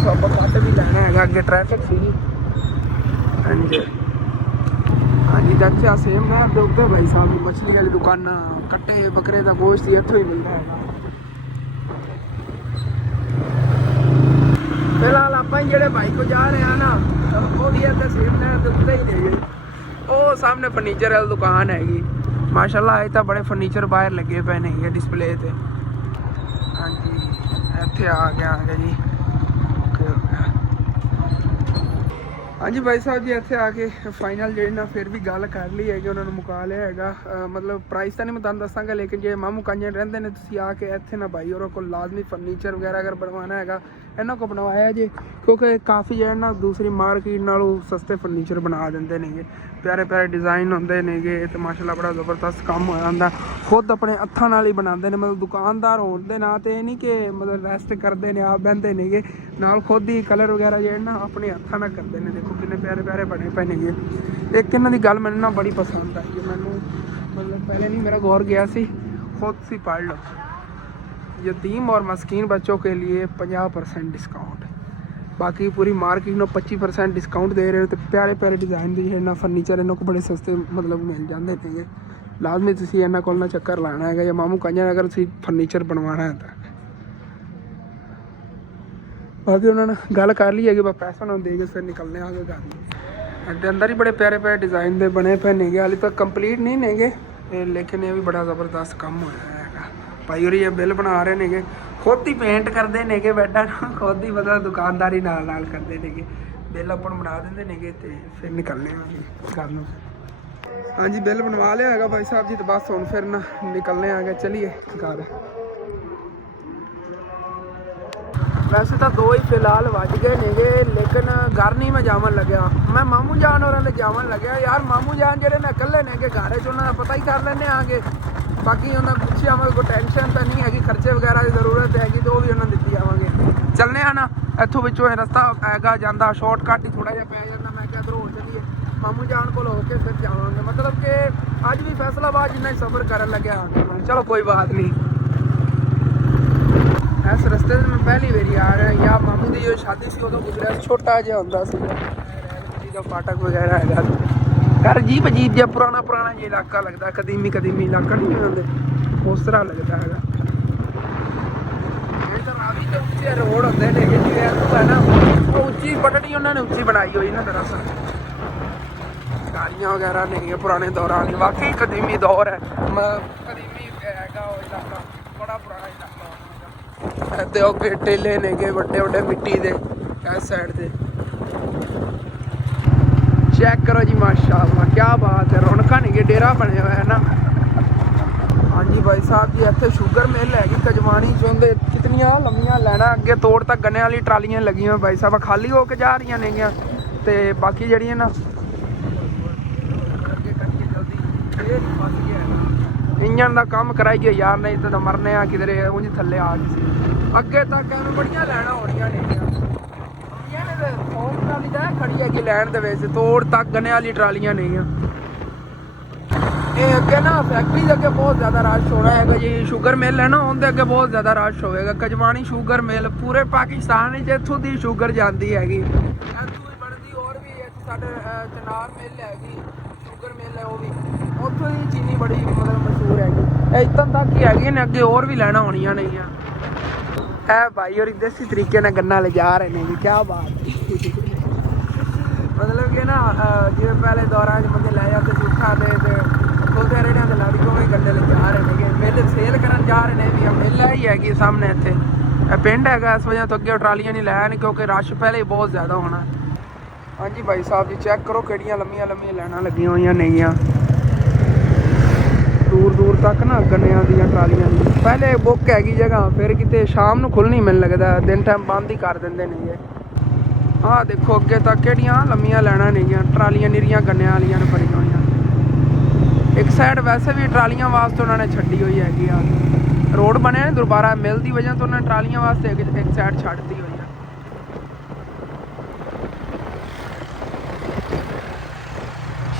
ਸਭ ਕੱਟ ਵੀ ਲੈਣਾ ਹੈਗਾ, ਅੱਗੇ ਟ੍ਰੈਫਿਕ ਸੀ। ਹਾਂਜੀ ਹਾਂਜੀ ਦੱਸਿਆ ਸੇਮ ਨਹਿਰ ਦੇ ਉੱਤੇ ਭਾਈ ਸਾਹਿਬ ਮਛਲੀ ਵਾਲੀ ਦੁਕਾਨਾਂ, ਕੱਟੇ ਬੱਕਰੇ ਦਾ ਗੋਸ਼ਤ ਇੱਥੋਂ ਹੀ ਮਿਲਦਾ ਹੈਗਾ। ਫਿਲਹਾਲ ਆਪਾਂ ਜਿਹੜੇ ਭਾਈ ਕੋ ਜਾ ਰਹੇ ਆ ਨਾ ਉਹ ਵੀ ਇੱਥੇ ਸੇਮ ਨਹਿਰ ਦੇ ਉੱਤੇ ਹੀ ਨੇ। ਉਹ ਸਾਹਮਣੇ ਫਰਨੀਚਰ ਵਾਲੀ ਦੁਕਾਨ ਹੈਗੀ। ਮਾਸ਼ਾਅੱਲਾ ਇਹ ਤਾਂ ਬੜੇ ਫਰਨੀਚਰ ਬਾਹਰ ਲੱਗੇ ਪਏ ਨੇ ਡਿਸਪਲੇ ਤੇ। ਹਾਂਜੀ ਇੱਥੇ ਆ ਗਿਆ ਜੀ। ਹਾਂਜੀ ਭਾਈ ਸਾਹਿਬ ਜੀ ਇੱਥੇ ਆ ਕੇ ਫਾਈਨਲ ਜਿਹੜੀ ਨਾ ਫਿਰ ਵੀ ਗੱਲ ਕਰ ਲਈ ਹੈਗੀ, ਉਹਨਾਂ ਨੂੰ ਮੁਕਾ ਲਿਆ ਹੈਗਾ। ਮਤਲਬ ਪ੍ਰਾਈਸ ਤਾਂ ਨਹੀਂ ਮੈਂ ਤੁਹਾਨੂੰ ਦੱਸਾਂਗਾ, ਲੇਕਿਨ ਜੇ ਮਾਮੂ ਕਾਂਜਨ ਰਹਿੰਦੇ ਨੇ ਤੁਸੀਂ ਆ ਕੇ ਇੱਥੇ ਨਾ ਭਾਈ ਉਹਨਾਂ ਕੋਲ ਲਾਜ਼ਮੀ ਫਰਨੀਚਰ ਵਗੈਰਾ ਅਗਰ ਬਣਵਾਉਣਾ ਹੈਗਾ ਇਹਨਾਂ ਕੋਲ ਬਣਵਾਇਆ ਜੇ, ਕਿਉਂਕਿ ਕਾਫੀ ਜਿਹੜੇ ਨਾ ਦੂਸਰੀ ਮਾਰਕੀਟ ਨਾਲੋਂ ਸਸਤੇ ਫਰਨੀਚਰ ਬਣਾ ਦਿੰਦੇ ਨੇਗੇ। ਪਿਆਰੇ ਪਿਆਰੇ ਡਿਜ਼ਾਈਨ ਹੁੰਦੇ ਨੇਗੇ ਤੇ ਮਾਸ਼ਾਅੱਲਾ ਬੜਾ ਜ਼ਬਰਦਸਤ ਕੰਮ ਹੋਇਆ ਹੁੰਦਾ। ਖੁਦ ਆਪਣੇ ਹੱਥਾਂ ਨਾਲ ਹੀ ਬਣਾਉਂਦੇ ਨੇ। ਮਤਲਬ ਦੁਕਾਨਦਾਰ ਹੋਣ ਦੇ ਨਾਂ ਤੇ ਇਹ ਨਹੀਂ ਕਿ ਮਤਲਬ ਰੈਸਟ ਕਰਦੇ ਨੇ, ਆਪ ਬਹਿੰਦੇ ਨੇਗੇ ਨਾਲ, ਖੁਦ ਹੀ ਕਲਰ ਵਗੈਰਾ ਜਿਹੜੇ ਨਾ ਆਪਣੇ ਹੱਥਾਂ ਨਾਲ ਕਰਦੇ ਨੇ। ਦੇਖੋ ਕਿੰਨੇ ਪਿਆਰੇ ਪਿਆਰੇ ਬਣੇ ਪਏ ਨੇਗੇ। ਇੱਕ ਇਹਨਾਂ ਦੀ ਗੱਲ ਮੈਨੂੰ ਨਾ ਬੜੀ ਪਸੰਦ ਆਈ ਹੈ। ਮੈਨੂੰ ਮਤਲਬ ਪਹਿਲੇ ਨਹੀਂ ਮੇਰਾ गौर गया सी, खुद सी पढ़ लो। यतीम और मस्कीन बच्चों के लिए 50% डिस्काउंट, बाकी पूरी मार्केट में 25% डिस्काउंट दे रहे हो। तो प्यारे प्यारे डिज़ाइन के ना फर्नीचर इन्हों को बड़े सस्ते मतलब मिल जाते हैं। लाजमी तुसी इन्हों को चक्कर लाना है या मामू कांजन अगर तुसी फर्नीचर बनवाना है तो। बाकी उन्होंने गल कर ली है कि पैसा उन्होंने दे के फिर निकलने आगे घर के अंदर ही बड़े प्यारे प्यारे डिज़ाइन के बने पे नेगे। हाले तक कंप्लीट नहीं नेगे, लेकिन ये भी बड़ा ज़बरदस्त काम होया है भाई। और ये बिल बना रहे नेगे, खुद ही पेंट करते नेगे बैठा, खुद ही मतलब दुकानदारी नाल नाल करते नेगे। बिल अपन बना देंगे नेगे तो फिर निकलने घर में। हाँ जी बिल बनवा लिया है भाई साहब जी, तो बस हुण फिर ना निकलने आ गए। चलिए घर। वैसे तो 2 ही फिलहाल बज गए नेगे, लेकिन घर नहीं मैं जावन लग्या। मैं मामू जान और जावन लग्या यार। मामू जान जेडे ने कल्ले नेगे घर च, उन्होंने पता ही कर लेने आगे। बाकी उन्होंने पूछी आवांगे, कोई टेंशन तो नहीं हैगी, खर्चे वगैरह की जरूरत हैगी तो भी उन्होंने दी आवांगे। चलने ना इत्थों विचों रस्ता हैगा जांदा, शॉर्टकट ही थोड़ा जिहा पै जांदा। मैं क्या इधर हो चलिए मामू जान को होके फिर जावांगे। मतलब कि अज भी फैसलाबाद जिन्ना ही सफर करन लग्या। चलो कोई बात नहीं। इस रस्ते से मैं पहली बारी आ रहा। या मामू की जो शादी सी उदों गुजरिया, छोटा जिहा हुंदा सी का फाटक वगैरह है। घर अजीब अजीब जिहा पुराना पुराना जिहा इलाका लगता, कदीमी कदीमी इलाका नहीं होंदे, उस तरह लगता है। रावी के उच्चे रोड होंदे ने है ना, वो उच्ची पटड़ी उन्होंने उच्ची बनाई हुई ना दरअसल। गाड़ियाँ वगैरह नहीं है पुराने दौरान, वाकई कदीमी दौर है। कदीमी हैगा वो इलाका, बड़ा पुराना इलाका। अगे टेले ने गे बड़े बड़े मिट्टी दे इस साइड से। चेक करो जी माशाअल्लाह क्या बात है, रौनक नहीं गे, डेरा बने हुआ है ना। हाँ जी भाई साहब जी इतने शुगर मिल हैगी कजवानी चौंदे। कितनियां लंबियां लाइना अगे तोड़ तक गन्ने वाली ट्रालियां लगी हुई भाई साहब, खाली होके जा रही नेगियां। ते बाकी जड़ियां ना इंजन का काम कराइए यार, नहीं तो मरने आ किधरे उंज थले आ गई। अगे तक एवं बड़िया लैना होनियां ने खड़ी है कि लैन दे तोड़ तक गन्ने वाली ट्रालियां नहीं। ये अगे ना फैक्ट्री अगे बहुत ज़्यादा रश होना है जी। शुगर मिल है ना उनके अगे बहुत ज़्यादा रश होएगा। कजवानी शुगर मिल पूरे पाकिस्तान इत्थों दी शुगर जाती हैगी। इत्थों ही बनती और भी साडे चनार मिल हैगी, शुगर मिल है वो भी उत्थों की चीनी बड़ी मतलब मशहूर हैगी। इतन तक ही हैगी ने, अगे और भी लैना होनियां नहीं है भाई। और देसी तरीके ने गन्ना ले जा रहे हैं, क्या बात मतलब कि ना जिवें पहले दौरान बंदे लै जाते सूखा दे खुद रेड़ियां के लड़ के गन्ने ले जा रहे हैं। ਤੇ ਸੇਲ ਕਰਨ ਜਾ ਰਹੇ ਨੇ ਵੀ ਮੇਲਾ ਹੀ ਹੈਗੀ ਸਾਹਮਣੇ ਇੱਥੇ ਇਹ ਪਿੰਡ ਹੈਗਾ ਇਸ ਵਜ੍ਹਾ ਤੋਂ ਅੱਗੇ ਟਰਾਲੀਆਂ ਨਹੀਂ ਲੈਣ ਕਿਉਂਕਿ ਰਸ਼ ਪਹਿਲੇ ਹੀ ਬਹੁਤ ਜ਼ਿਆਦਾ ਹੋਣਾ। ਹਾਂਜੀ ਭਾਈ ਸਾਹਿਬ ਜੀ ਚੈੱਕ ਕਰੋ ਕਿਹੜੀਆਂ ਲੰਮੀਆਂ ਲੰਮੀਆਂ ਲਾਈਨਾਂ ਲੱਗੀਆਂ ਹੋਈਆਂ ਨੇਗੀਆਂ ਦੂਰ ਦੂਰ ਤੱਕ ਨਾ ਗੰਨਿਆਂ ਦੀਆਂ ਟਰਾਲੀਆਂ ਦੀ ਪਹਿਲੇ ਬੁੱਕ ਹੈਗੀ ਜਗ੍ਹਾ ਫਿਰ ਕਿਤੇ ਸ਼ਾਮ ਨੂੰ ਖੁੱਲ੍ਹਣੀ ਮੈਨੂੰ ਲੱਗਦਾ ਦਿਨ ਟਾਈਮ ਬੰਦ ਹੀ ਕਰ ਦਿੰਦੇ ਨੇਗੇ। ਆਹ ਦੇਖੋ ਅੱਗੇ ਤੱਕ ਕਿਹੜੀਆਂ ਲੰਮੀਆਂ ਲੈਣਾ ਨੇਗੀਆਂ ਟਰਾਲੀਆਂ ਨਿਰੀਆਂ ਗੰਨਿਆਂ ਵਾਲੀਆਂ ਨੇ ਭਰੀਆਂ ਹੋਈਆਂ। ਇੱਕ ਸਾਈਡ ਵੈਸੇ ਵੀ ਟਰਾਲੀਆਂ ਵਾਸਤੇ ਉਹਨਾਂ ਨੇ ਛੱਡੀ ਹੋਈ ਹੈਗੀ ਆ ਰੋਡ ਬਣਿਆ ਨੇ ਦੁਬਾਰਾ ਮਿਲ ਦੀ ਵਜ੍ਹਾ ਤੋਂ ਉਹਨਾਂ ਨੇ ਟਰਾਲੀਆਂ ਵਾਸਤੇ ਇੱਕ ਸਾਈਡ ਛੱਡਤੀ ਹੋਈ ਆ।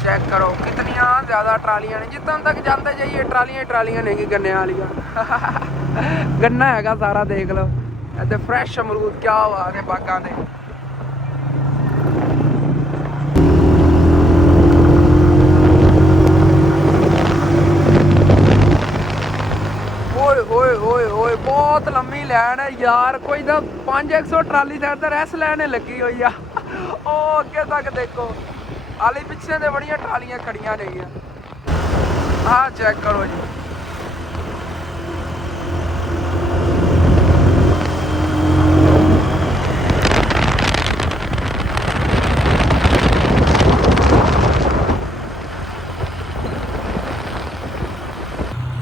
ਚੈੱਕ ਕਰੋ ਕਿਤਨੀਆਂ ਜ਼ਿਆਦਾ ਟਰਾਲੀਆਂ ਨੇ ਜਿੱਦਾਂ ਤੱਕ ਜਾਂਦੇ ਜਾਈਏ ਟਰਾਲੀਆਂ ਨੇ ਗੰਨਿਆਂ ਵਾਲੀਆਂ ਗੰਨਾ ਹੈਗਾ ਸਾਰਾ ਦੇਖ ਲਓ ਇੱਥੇ ਫਰੈਸ਼ ਅਮਰੂਦ ਕਿਆ ਵਾ ਦੇ ਬਾਗਾਂ ਦੇ। ਓਏ ਬਹੁਤ ਲੰਮੀ ਲਾਈਨ ਹੈ ਯਾਰ ਕੋਈ ਤਾਂ 500 ਟਰਾਲੀ ਦੇ ਅੰਦਰ ਇਸ ਲਾਈਨ ਲੱਗੀ ਹੋਈ ਆ ਉਹ ਅੱਗੇ ਤੱਕ ਦੇਖੋ ਹਾਲੇ ਪਿੱਛੇ ਦੇ ਬੜੀਆਂ ਟਰਾਲੀਆਂ ਖੜੀਆਂ ਨੇਗੀਆਂ। ਆਹ ਚੈੱਕ ਕਰੋ ਜੀ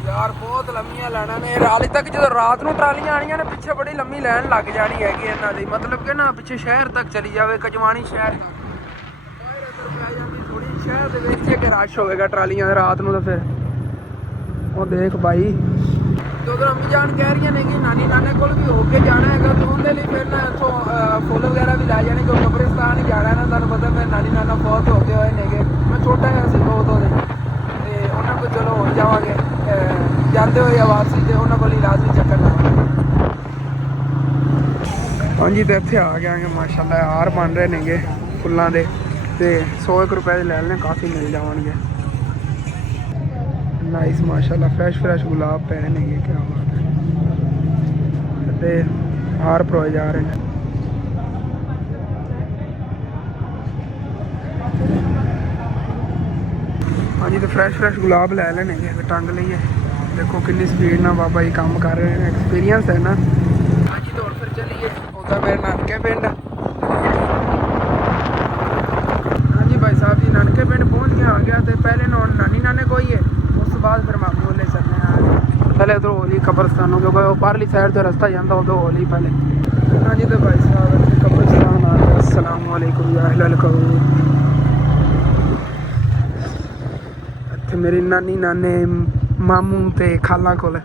ਯਾਰ ਬਹੁਤ ਲੰਮੀਆਂ ਲਾਈਨਾਂ ਨੇ ਹਾਲੇ ਤੱਕ ਜਦੋਂ ਰਾਤ ਨੂੰ ਟਰਾਲੀਆਂ ਆਣੀਆਂ ਨੇ ਪਿੱਛੇ ਬੜੀ ਲੰਮੀ ਲਾਈਨ ਲੱਗ ਜਾਣੀ ਹੈਗੀ ਇਹਨਾਂ ਦੀ ਮਤਲਬ ਕਿ ਨਾ ਪਿੱਛੇ ਸ਼ਹਿਰ ਤੱਕ ਚਲੀ ਜਾਵੇ ਕਜਵਾਣੀ ਸ਼ਹਿਰ ਤੱਕ ਪੈ ਜਾਂਦੀ ਥੋੜੀ ਸ਼ਹਿਰ ਦੇ ਵਿੱਚ ਇੱਕ ਰਸ਼ ਹੋਵੇਗਾ ਟਰਾਲੀਆਂ ਦੇ ਰਾਤ ਨੂੰ ਤਾਂ ਫਿਰ ਉਹ ਦੇਖ ਬਾਈ ਤੇ ਉਧਰ ਅੰਮੀ ਜਾਨ ਕਹਿ ਰਹੀਆਂ ਨੇ ਕਿ ਨਾਨੀ ਨਾਨੇ ਕੋਲ ਵੀ ਹੋ ਕੇ ਜਾਣਾ ਹੈਗਾ ਤੇ ਉਹਦੇ ਲਈ ਫਿਰ ਨਾ ਇੱਥੋਂ ਫੁੱਲ ਵਗੈਰਾ ਵੀ ਲੈ ਜਾਣੇ ਕਿਉਂਕਿ ਕਬਰਿਸਤਾਨ ਹੀ ਜਾਣਾ ਨਾ ਤੁਹਾਨੂੰ ਪਤਾ ਮੇਰੇ ਨਾਨੀ ਨਾਨਾ ਬਹੁਤ ਹੋ ਗਏ ਹੋਏ ਨੇਗੇ ਮੈਂ ਛੋਟਾ ਜਿਹਾ ਸੀ ਬਹੁਤ ਉਹਦੇ ਤੇ ਉਹਨਾਂ ਕੋਲ ਚਲੋ ਹੋ ਜਾਵਾਂਗੇ ਜਾਂਦੇ ਹੋਏ ਵਾਪਸੀ ਤੇ ਉਹਨਾਂ ਕੋਲ ਹੀ ਲਾਜ਼ਮੀ ਚੱਕਰ ਲਾਵਾਂਗੇ। ਹਾਂਜੀ ਤੇ ਇੱਥੇ ਆ ਗਏ ਮਾਸ਼ਾਅੱਲਾ ਹਾਰ ਬਣ ਰਹੇ ਨੇਗੇ ਫੁੱਲਾਂ ਦੇ ਤੇ 100 ਰੁਪਏ ਦੇ ਲੈ ਲੈਣੇ ਕਾਫੀ ਮਿਲ ਜਾਣਗੇ ਨਾਈਸ ਮਾਸ਼ਾਅੱਲਾ ਫਰੈਸ਼ ਗੁਲਾਬ ਪਏ ਨੇਗੇ ਕਿਆ ਬਾਤ ਹੈ ਤੇ ਹਾਰ ਪਰੋਏ ਜਾ ਰਹੇ ਨੇ। ਹਾਂਜੀ ਤੇ ਫਰੈਸ਼ ਗੁਲਾਬ ਲੈ ਲੈਣੇ ਟੰਗ ਲਈਏ ਦੇਖੋ ਕਿੰਨੀ ਸਪੀਡ ਨਾਲ ਬਾਬਾ ਜੀ ਕੰਮ ਕਰ ਰਹੇ ਨੇ ਐਕਸਪੀਰੀਅੰਸ ਹੈ ਨਾ। ਹਾਂਜੀ ਦੌੜ ਫਿਰ ਚੱਲੀਏ ਉਹਦਾ ਮੇਰੇ ਨਾਨਕੇ ਪਿੰਡ। ਹਾਂਜੀ ਭਾਈ ਸਾਹਿਬ ਜੀ ਨਾਨਕੇ ਪਿੰਡ ਪਹੁੰਚ ਕੇ ਆ ਗਿਆ ਤੇ ਪਹਿਲੇ ਨਾਨੀ ਨਾਨੇ ਕੋਈ ਹੈ ਉਸ ਤੋਂ ਬਾਅਦ ਫਿਰ ਮਾਮੂ ਵਾਲੇ ਚੱਲਣੇ ਆ ਪਹਿਲੇ ਉਧਰ ਹੋਲੀ ਕਬਰਸਤਾਨ ਕਿਉਂਕਿ ਉਹ ਬਾਹਰਲੀ ਸਾਈਡ ਤੋਂ ਰਸਤਾ ਜਾਂਦਾ ਉਦੋਂ ਹੋਲੀ ਪਹਿਲੇ। ਹਾਂਜੀ ਤੇ ਭਾਈ ਸਾਹਿਬ ਇੱਥੇ ਕਬਰਸਤਾਨ ਆ ਗਿਆ। ਅਸਲਾਮੁ ਅਲੈਕੁਮ ਯਾ ਅਹਿਲਲ ਕਬੂਰ। ਇੱਥੇ ਮੇਰੀ ਨਾਨੀ ਨਾਨੇ ਮਾਮੂ ਤੇ ਖਾਲਾ ਕੋਲ।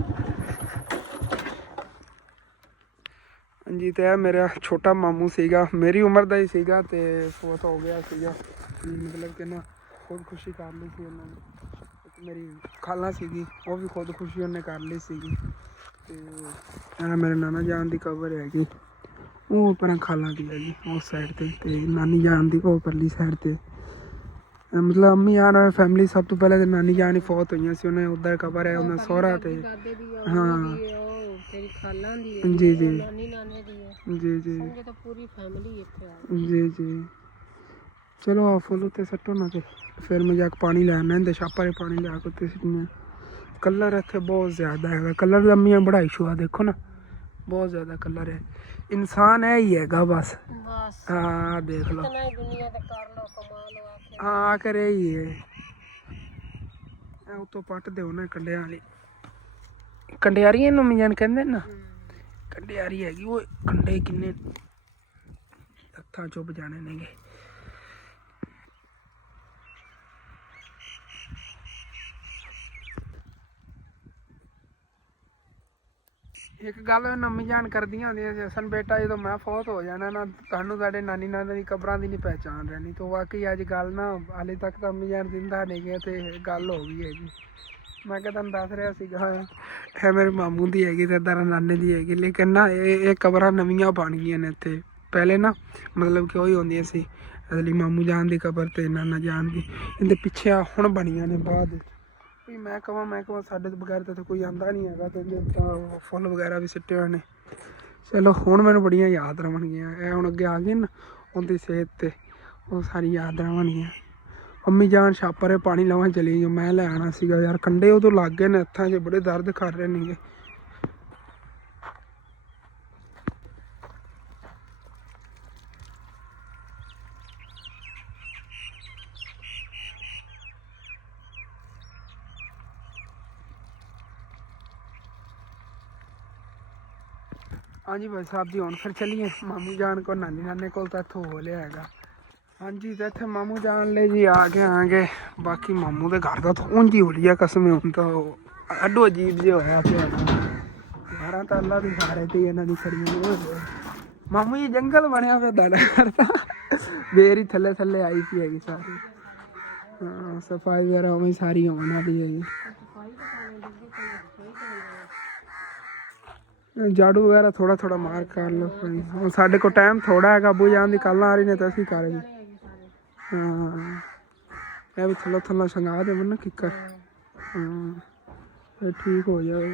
ਹਾਂਜੀ ਤੇ ਇਹ ਮੇਰਾ ਛੋਟਾ ਮਾਮੂ ਸੀਗਾ ਮੇਰੀ ਉਮਰ ਦਾ ਹੀ ਸੀਗਾ ਤੇ ਫੋਤ ਹੋ ਗਿਆ ਸੀਗਾ ਮਤਲਬ ਕਿ ਨਾ ਖੁਦਕੁਸ਼ੀ ਕਰ ਲਈ ਸੀ ਉਹਨਾਂ ਨੇ। ਮੇਰੀ ਖਾਲਾ ਸੀਗੀ ਉਹ ਵੀ ਖੁਦਕੁਸ਼ੀ ਉਹਨੇ ਕਰ ਲਈ ਸੀਗੀ ਤੇ ਇਹ ਮੇਰੇ ਨਾਨਾ ਜਾਨ ਦੀ ਕਬਰ ਹੈਗੀ ਉਹ ਪਰ ਖਾਲਾ ਦੀ ਹੈਗੀ ਉਸ ਸਾਈਡ ਤੇ ਨਾਨੀ ਜਾਨ ਦੀ ਉਹ ਪਰਲੀ ਸਾਈਡ ਤੇ ਮਤਲਬ ਅੰਮੀ ਜਾਨ ਔਰ ਫੈਮਿਲੀ ਸਭ ਤੋਂ ਪਹਿਲੇ ਤਾਂ ਨਾਨੀ ਜਾਨ ਹੀ ਫੌਤ ਹੋਈਆਂ ਸੀ ਉਹਨੇ ਉੱਧਰ ਕਬਰ ਹੈ ਉਹਨਾਂ ਸਹੁਰਾ ਤੇ ਹਾਂ ਤੇਰੀ ਖਾਲਾਂ ਦੀ ਜੀ ਨਾਨੀ ਨਾਨੇ ਦੀ ਹੈ ਜੀ ਸਮਝੇ ਤਾਂ ਪੂਰੀ ਫੈਮਿਲੀ ਇੱਥੇ ਆ ਜੀ ਚਲੋ ਆ ਫੁੱਲ ਉੱਤੇ ਸੱਟੋ ਨਾ ਤੇ ਫਿਰ ਮੈਂ ਜਾ ਕੇ ਪਾਣੀ ਲੈ ਆਉਂਦਾ ਇਹਦੇ ਛਾਪਾ ਪਾਣੀ ਲਿਆ ਕੇ ਉੱਤੇ ਸਿੱਟਣਾ। ਕਲਰ ਇੱਥੇ ਬਹੁਤ ਜ਼ਿਆਦਾ ਹੈਗਾ ਕਲਰ ਲੰਮੀਆਂ ਬੜਾ ਇਸ਼ੂ ਆ ਦੇਖੋ ਨਾ ਬਹੁਤ ਜ਼ਿਆਦਾ ਕਲਰ ਹੈ ਇਨਸਾਨ ਹੈ ਹੀ ਹੈਗਾ ਬਸ ਹਾਂ ਦੇਖ ਲਓ ਦੁਨੀਆ ਤੇ ਕਰ ਲਓ ਕਮਾ ਲਓ ਹਾਂ ਕਰੇ ਹੀ ਹੈ ਉਤੋਂ ਪੱਟ ਦਿਓ ਨਾ ਕੰਡਿਆਂ ਵਾਲੀ ਕੰਡਿਆਰੀ ਇਹਨੂੰ ਮਿਜਣ ਕਹਿੰਦੇ ਨਾ ਕੰਡਿਆਰੀ ਹੈਗੀ ਉਹ ਕੰਡੇ ਕਿੰਨੇ ਹੱਥਾਂ ਚੁੱਭ ਜਾਣੇ ਨੇਗੇ। ਇੱਕ ਗੱਲ ਨਵੀਂ ਜਾਣ ਕਰਦੀਆਂ ਹੁੰਦੀਆਂ ਸੀ ਅਸਨ ਬੇਟਾ ਜਦੋਂ ਮੈਂ ਫੌਤ ਹੋ ਜਾਣਾ ਨਾ ਤੁਹਾਨੂੰ ਸਾਡੇ ਨਾਨੀ ਨਾਨੇ ਦੀ ਕਬਰਾਂ ਦੀ ਨਹੀਂ ਪਹਿਚਾਣ ਰਹਿਣੀ ਤਾਂ ਵਾਕਈ ਅੱਜ ਗੱਲ ਨਾ ਹਾਲੇ ਤੱਕ ਤਾਂ ਅੰਮੀ ਜਾਨ ਜ਼ਿੰਦਾ ਨਹੀਂ ਗਏ ਤੇ ਗੱਲ ਹੋ ਗਈ ਹੈਗੀ। ਮੈਂ ਕਿਹਾ ਤੁਹਾਨੂੰ ਦੱਸ ਰਿਹਾ ਸੀਗਾ ਇਹ ਮੇਰੇ ਮਾਮੂ ਦੀ ਹੈਗੀ ਤੇ ਦਰ ਨਾਨੇ ਦੀ ਹੈਗੀ ਲੇਕਿਨ ਨਾ ਇਹ ਕਬਰਾਂ ਨਵੀਆਂ ਬਣ ਗਈਆਂ ਨੇ ਇੱਥੇ ਪਹਿਲੇ ਨਾ ਮਤਲਬ ਕਿ ਉਹੀ ਹੁੰਦੀਆਂ ਸੀ ਅਸਲੀ ਮਾਮੂ ਜਾਨ ਦੀ ਕਬਰ ਤੇ ਨਾਨਾ ਜਾਨ ਦੀ ਇਹਦੇ ਪਿੱਛੇ ਹੁਣ ਬਣੀਆਂ ਨੇ ਬਾਅਦ ਵੀ ਮੈਂ ਕਹਾਂ ਸਾਡੇ ਤੋਂ ਬਗੈਰ ਤਾਂ ਕੋਈ ਆਉਂਦਾ ਨਹੀਂ ਹੈਗਾ ਤੇ ਫੁੱਲ ਵਗੈਰਾ ਵੀ ਸਿੱਟੇ ਹੋਏ ਨੇ। ਚਲੋ ਹੁਣ ਮੈਨੂੰ ਬੜੀਆਂ ਯਾਦ ਰਹਿਣਗੀਆਂ ਇਹ ਹੁਣ ਅੱਗੇ ਆ ਗਏ ਨਾ ਉਹਦੀ ਸਿਹਤ ਤੇ ਉਹ ਸਾਰੀ ਯਾਦ ਰਹਿਣਗੀਆਂ ਅੰਮੀ ਜਾਨ ਛਾਪਰੇ ਪਾਣੀ ਲਾਵਾਂ ਚਲੀ ਗਈ, ਮੈਂ ਲੈ ਆਣਾ ਸੀਗਾ ਯਾਰ, ਕੰਡੇ ਉਦੋਂ ਲੱਗ ਗਏ ਨੇ ਹੱਥਾਂ 'ਚ, ਬੜੇ ਦਰਦ ਕਰ ਰਹੇ ਨੇਗੇ। ਹਾਂਜੀ ਭਾਈ ਸਾਹਿਬ ਜੀ, ਹੁਣ ਫਿਰ ਚੱਲੀਏ ਮਾਮੂ ਜਾਨ ਕੋ, ਨਾਨੀ ਨਾਨੇ ਕੋਲ ਤਾਂ ਇੱਥੋਂ ਹੋ ਲਿਆ ਹੈਗਾ। ਹਾਂਜੀ ਤੇ ਇੱਥੇ ਮਾਮੂ ਜਾਨ ਲੈ ਜੀ ਆ ਕੇ ਆਗੇ। ਬਾਕੀ ਮਾਮੂ ਦੇ ਘਰ ਦਾ ਤਾਂ ਉਂਝ ਹੀ ਹੋ ਲਿਆ ਕਸਮ, ਹੁਣ ਤਾਂ ਅੱਡੋ ਅਜੀਬ ਜਿਹਾ ਹੋਇਆ ਪਿਆ। ਘਰਾਂ ਤਾਂ ਅੱਲਾ ਦੇ ਸਾਰੇ ਤੇ ਇਹਨਾਂ ਦੀ ਖੜੀਆਂ। ਮਾਮੂ ਜੀ ਜੰਗਲ ਬਣਿਆ ਪਿਆ ਤੁਹਾਡਾ ਘਰ ਤਾਂ, ਬੇਰ ਹੀ ਥੱਲੇ ਥੱਲੇ ਆਈ ਪਈ ਹੈਗੀ ਸਾਰੀ। ਹਾਂ ਸਫਾਈ ਵਗੈਰਾ ਉਵੇਂ ਸਾਰੀ ਹੋਣ ਵਾਲੀ ਹੈਗੀ। झाड़ू वगैरह थोड़ा थोड़ा मार कर लो, साढ़े को टाइम थोड़ा है, अबू जान की कल आ रही ने तो असं कर हाँ ये भी थल्लो थल्लो संगा दे ना किकर। हाँ ठीक हो जाए।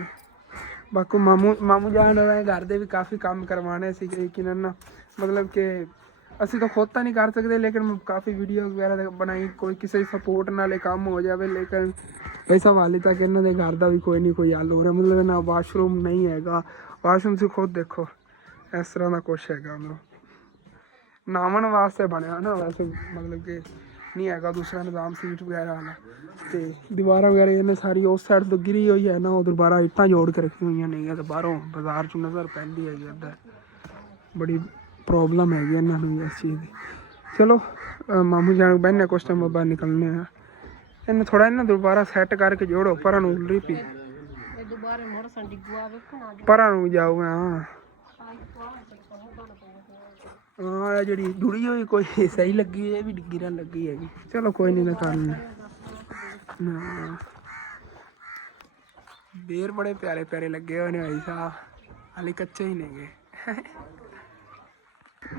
बाकी मामू मामू जान घर दे भी काफ़ी काम करवाने से, लेकिन ना मतलब कि ਅਸੀਂ ਤਾਂ ਖੁਦ ਤਾਂ ਨਹੀਂ ਕਰ ਸਕਦੇ, ਲੇਕਿन ਕਾਫੀ ਵੀਡੀਓ ਵਗੈਰਾ ਬਣਾਈ, ਕੋਈ ਕਿਸੇ ਸਪੋਰਟ ਨਾਲੇ ਕੰਮ ਹੋ ਜਾਵੇ। ਲੇਕਿਨ ਇਸ ਹਵਾਲੇ ਤੱਕ ਇਹਨਾਂ ਦੇ ਘਰ ਦਾ ਵੀ ਕੋਈ ਨਹੀਂ ਕੋਈ ਹੱਲ ਹੋ ਰਿਹਾ। ਮਤਲਬ ਨਾ ਵਾਸ਼ਰੂਮ ਨਹੀਂ ਹੈਗਾ, ਵਾਸ਼ਰੂਮ ਤੁਸੀਂ ਖੁਦ ਦੇਖੋ ਇਸ ਤਰ੍ਹਾਂ ਦਾ ਕੁਛ ਹੈਗਾ, ਮਤਲਬ ਨਾਵਣ ਵਾਸਤੇ ਬਣਿਆ ਨਾ, ਵੈਸੇ ਮਤਲਬ ਕਿ ਨਹੀਂ ਹੈਗਾ ਦੂਸਰਾ ਨਿਜ਼ਾਮ ਸੀਟ ਵਗੈਰਾ ਵਾਲਾ। ਅਤੇ ਦੀਵਾਰਾਂ ਵਗੈਰਾ ਇਹਨੇ ਸਾਰੀ ਉਸ ਸਾਈਡ ਤੋਂ ਗਿਰੀ ਹੋਈ ਹੈ ਨਾ, ਉਹ ਦੁਬਾਰਾ ਇੱਟਾਂ ਜੋੜ ਕੇ ਰੱਖੀ ਹੋਈਆਂ ਨਹੀਂ ਤਾਂ ਬਾਹਰੋਂ ਬਾਜ਼ਾਰ 'ਚ ਨਜ਼ਰ ਪੈਂਦੀ ਹੈਗੀ ਇੱਧਰ। ਬੜੀ प्रॉब्लम हैगी इन्होंने इस चीज़ की। चलो मामू जान बहने कुछ टाइम बाहर निकलने हैं, इन्हें थोड़ा इन्हें दोबारा सैट करके जोड़ो। पर उल रही पी पर जाओ। हाँ हाँ जी जुड़ी हुई कोई सही लगी, ये भी डिग्गी ना लगी हैगी। चलो कोई नहीं निकाल। बेर बड़े प्यारे प्यारे लगे हुए ने भाई साहब, हाले कच्चे ही नहीं गए।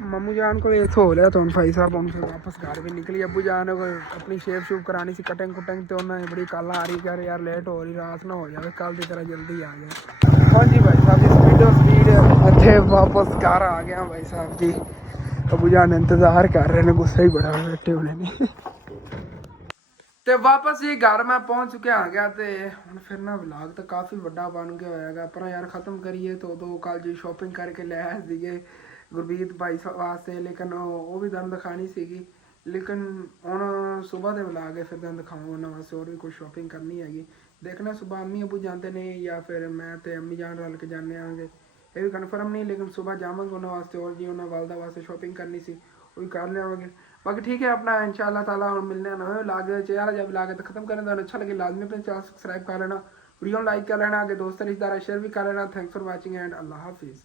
मामू जान को ये हो लिया तो भाई साहब हम फिर वापस घर भी निकली। अबू जान को अपनी शेप शूप करानी सी, कटिंग कुटिंग, तो उन्होंने बड़ी कल आ रही कर यार लेट हो रही, रात ना हो जाए, कल की तरह जल्दी आ गया। हाँ जी भाई साहब स्पीड इतने वापस घर आ गया भाई साहब जी। अबू जान इंतजार कर रहे हैं, गुस्सा ही बड़ा बैठे होने ने। ਤੇ ਵਾਪਸ ਜੀ ਘਰ ਮੈਂ ਪਹੁੰਚ ਚੁੱਕਿਆ ਆ ਗਿਆ। ਤੇ ਹੁਣ ਫਿਰ ਨਾ ਵਲੌਗ ਤਾਂ ਕਾਫੀ ਵੱਡਾ ਬਣ ਗਿਆ ਹੋਇਆਗਾ, ਪਰ ਯਾਰ ਖ਼ਤਮ ਕਰੀਏ ਤਾਂ ਉਦੋਂ ਕੱਲ ਜੀ ਸ਼ੋਪਿੰਗ ਕਰਕੇ ਲੈ ਆਏ ਸੀਗੇ ਗੁਰਬੀਤ ਭਾਈ ਵਾਸਤੇ, ਲੇਕਿਨ ਉਹ ਵੀ ਤੁਹਾਨੂੰ ਦਿਖਾਣੀ ਸੀਗੀ। ਲੇਕਿਨ ਹੁਣ ਸਵੇਰ ਦੇ ਵਲੌਗ ਹੈ, ਫਿਰ ਤੁਹਾਨੂੰ ਦਿਖਾਵਾਂਗਾ ਉਹਨਾਂ ਵਾਸਤੇ ਹੋਰ ਵੀ ਕੁਝ ਸ਼ੋਪਿੰਗ ਕਰਨੀ ਹੈਗੀ। ਦੇਖਣਾ ਸੁਬਾਹ ਅੰਮੀ ਅਬੂ ਜਾਂਦੇ ਨੇ ਜਾਂ ਫਿਰ ਮੈਂ ਤੇ ਅੰਮੀ ਜਾਨ ਰਲ ਕੇ ਜਾਂਦੇ ਆਂਗੇ, ਇਹ ਵੀ ਕਨਫਰਮ ਨਹੀਂ। ਲੇਕਿਨ ਸੁਬਾਹ ਜਾਵਾਂਗੇ ਉਹਨਾਂ ਵਾਸਤੇ, और जी ਉਹਨਾਂ ਵਾਲਦਾ ਵਾਸਤੇ ਸ਼ੋਪਿੰਗ ਕਰਨੀ ਸੀ, ਉਹ ਵੀ ਕਰ ਲਿਆਵਾਂਗੇ। बाकी ठीक है अपना इंशाल्लाह ताला हम मिलने ना लाग यार, जब लागे तो खत्म करें। अच्छा लगे लाजमी अपने चैनल सब्सक्राइब कर लेना, वीडियो लाइक कर लेना, आगे दोस्तों रिश्तेदार शेयर भी कर लेना। थैंक्स फॉर वाचिंग एंड अल्लाह हाफिज़।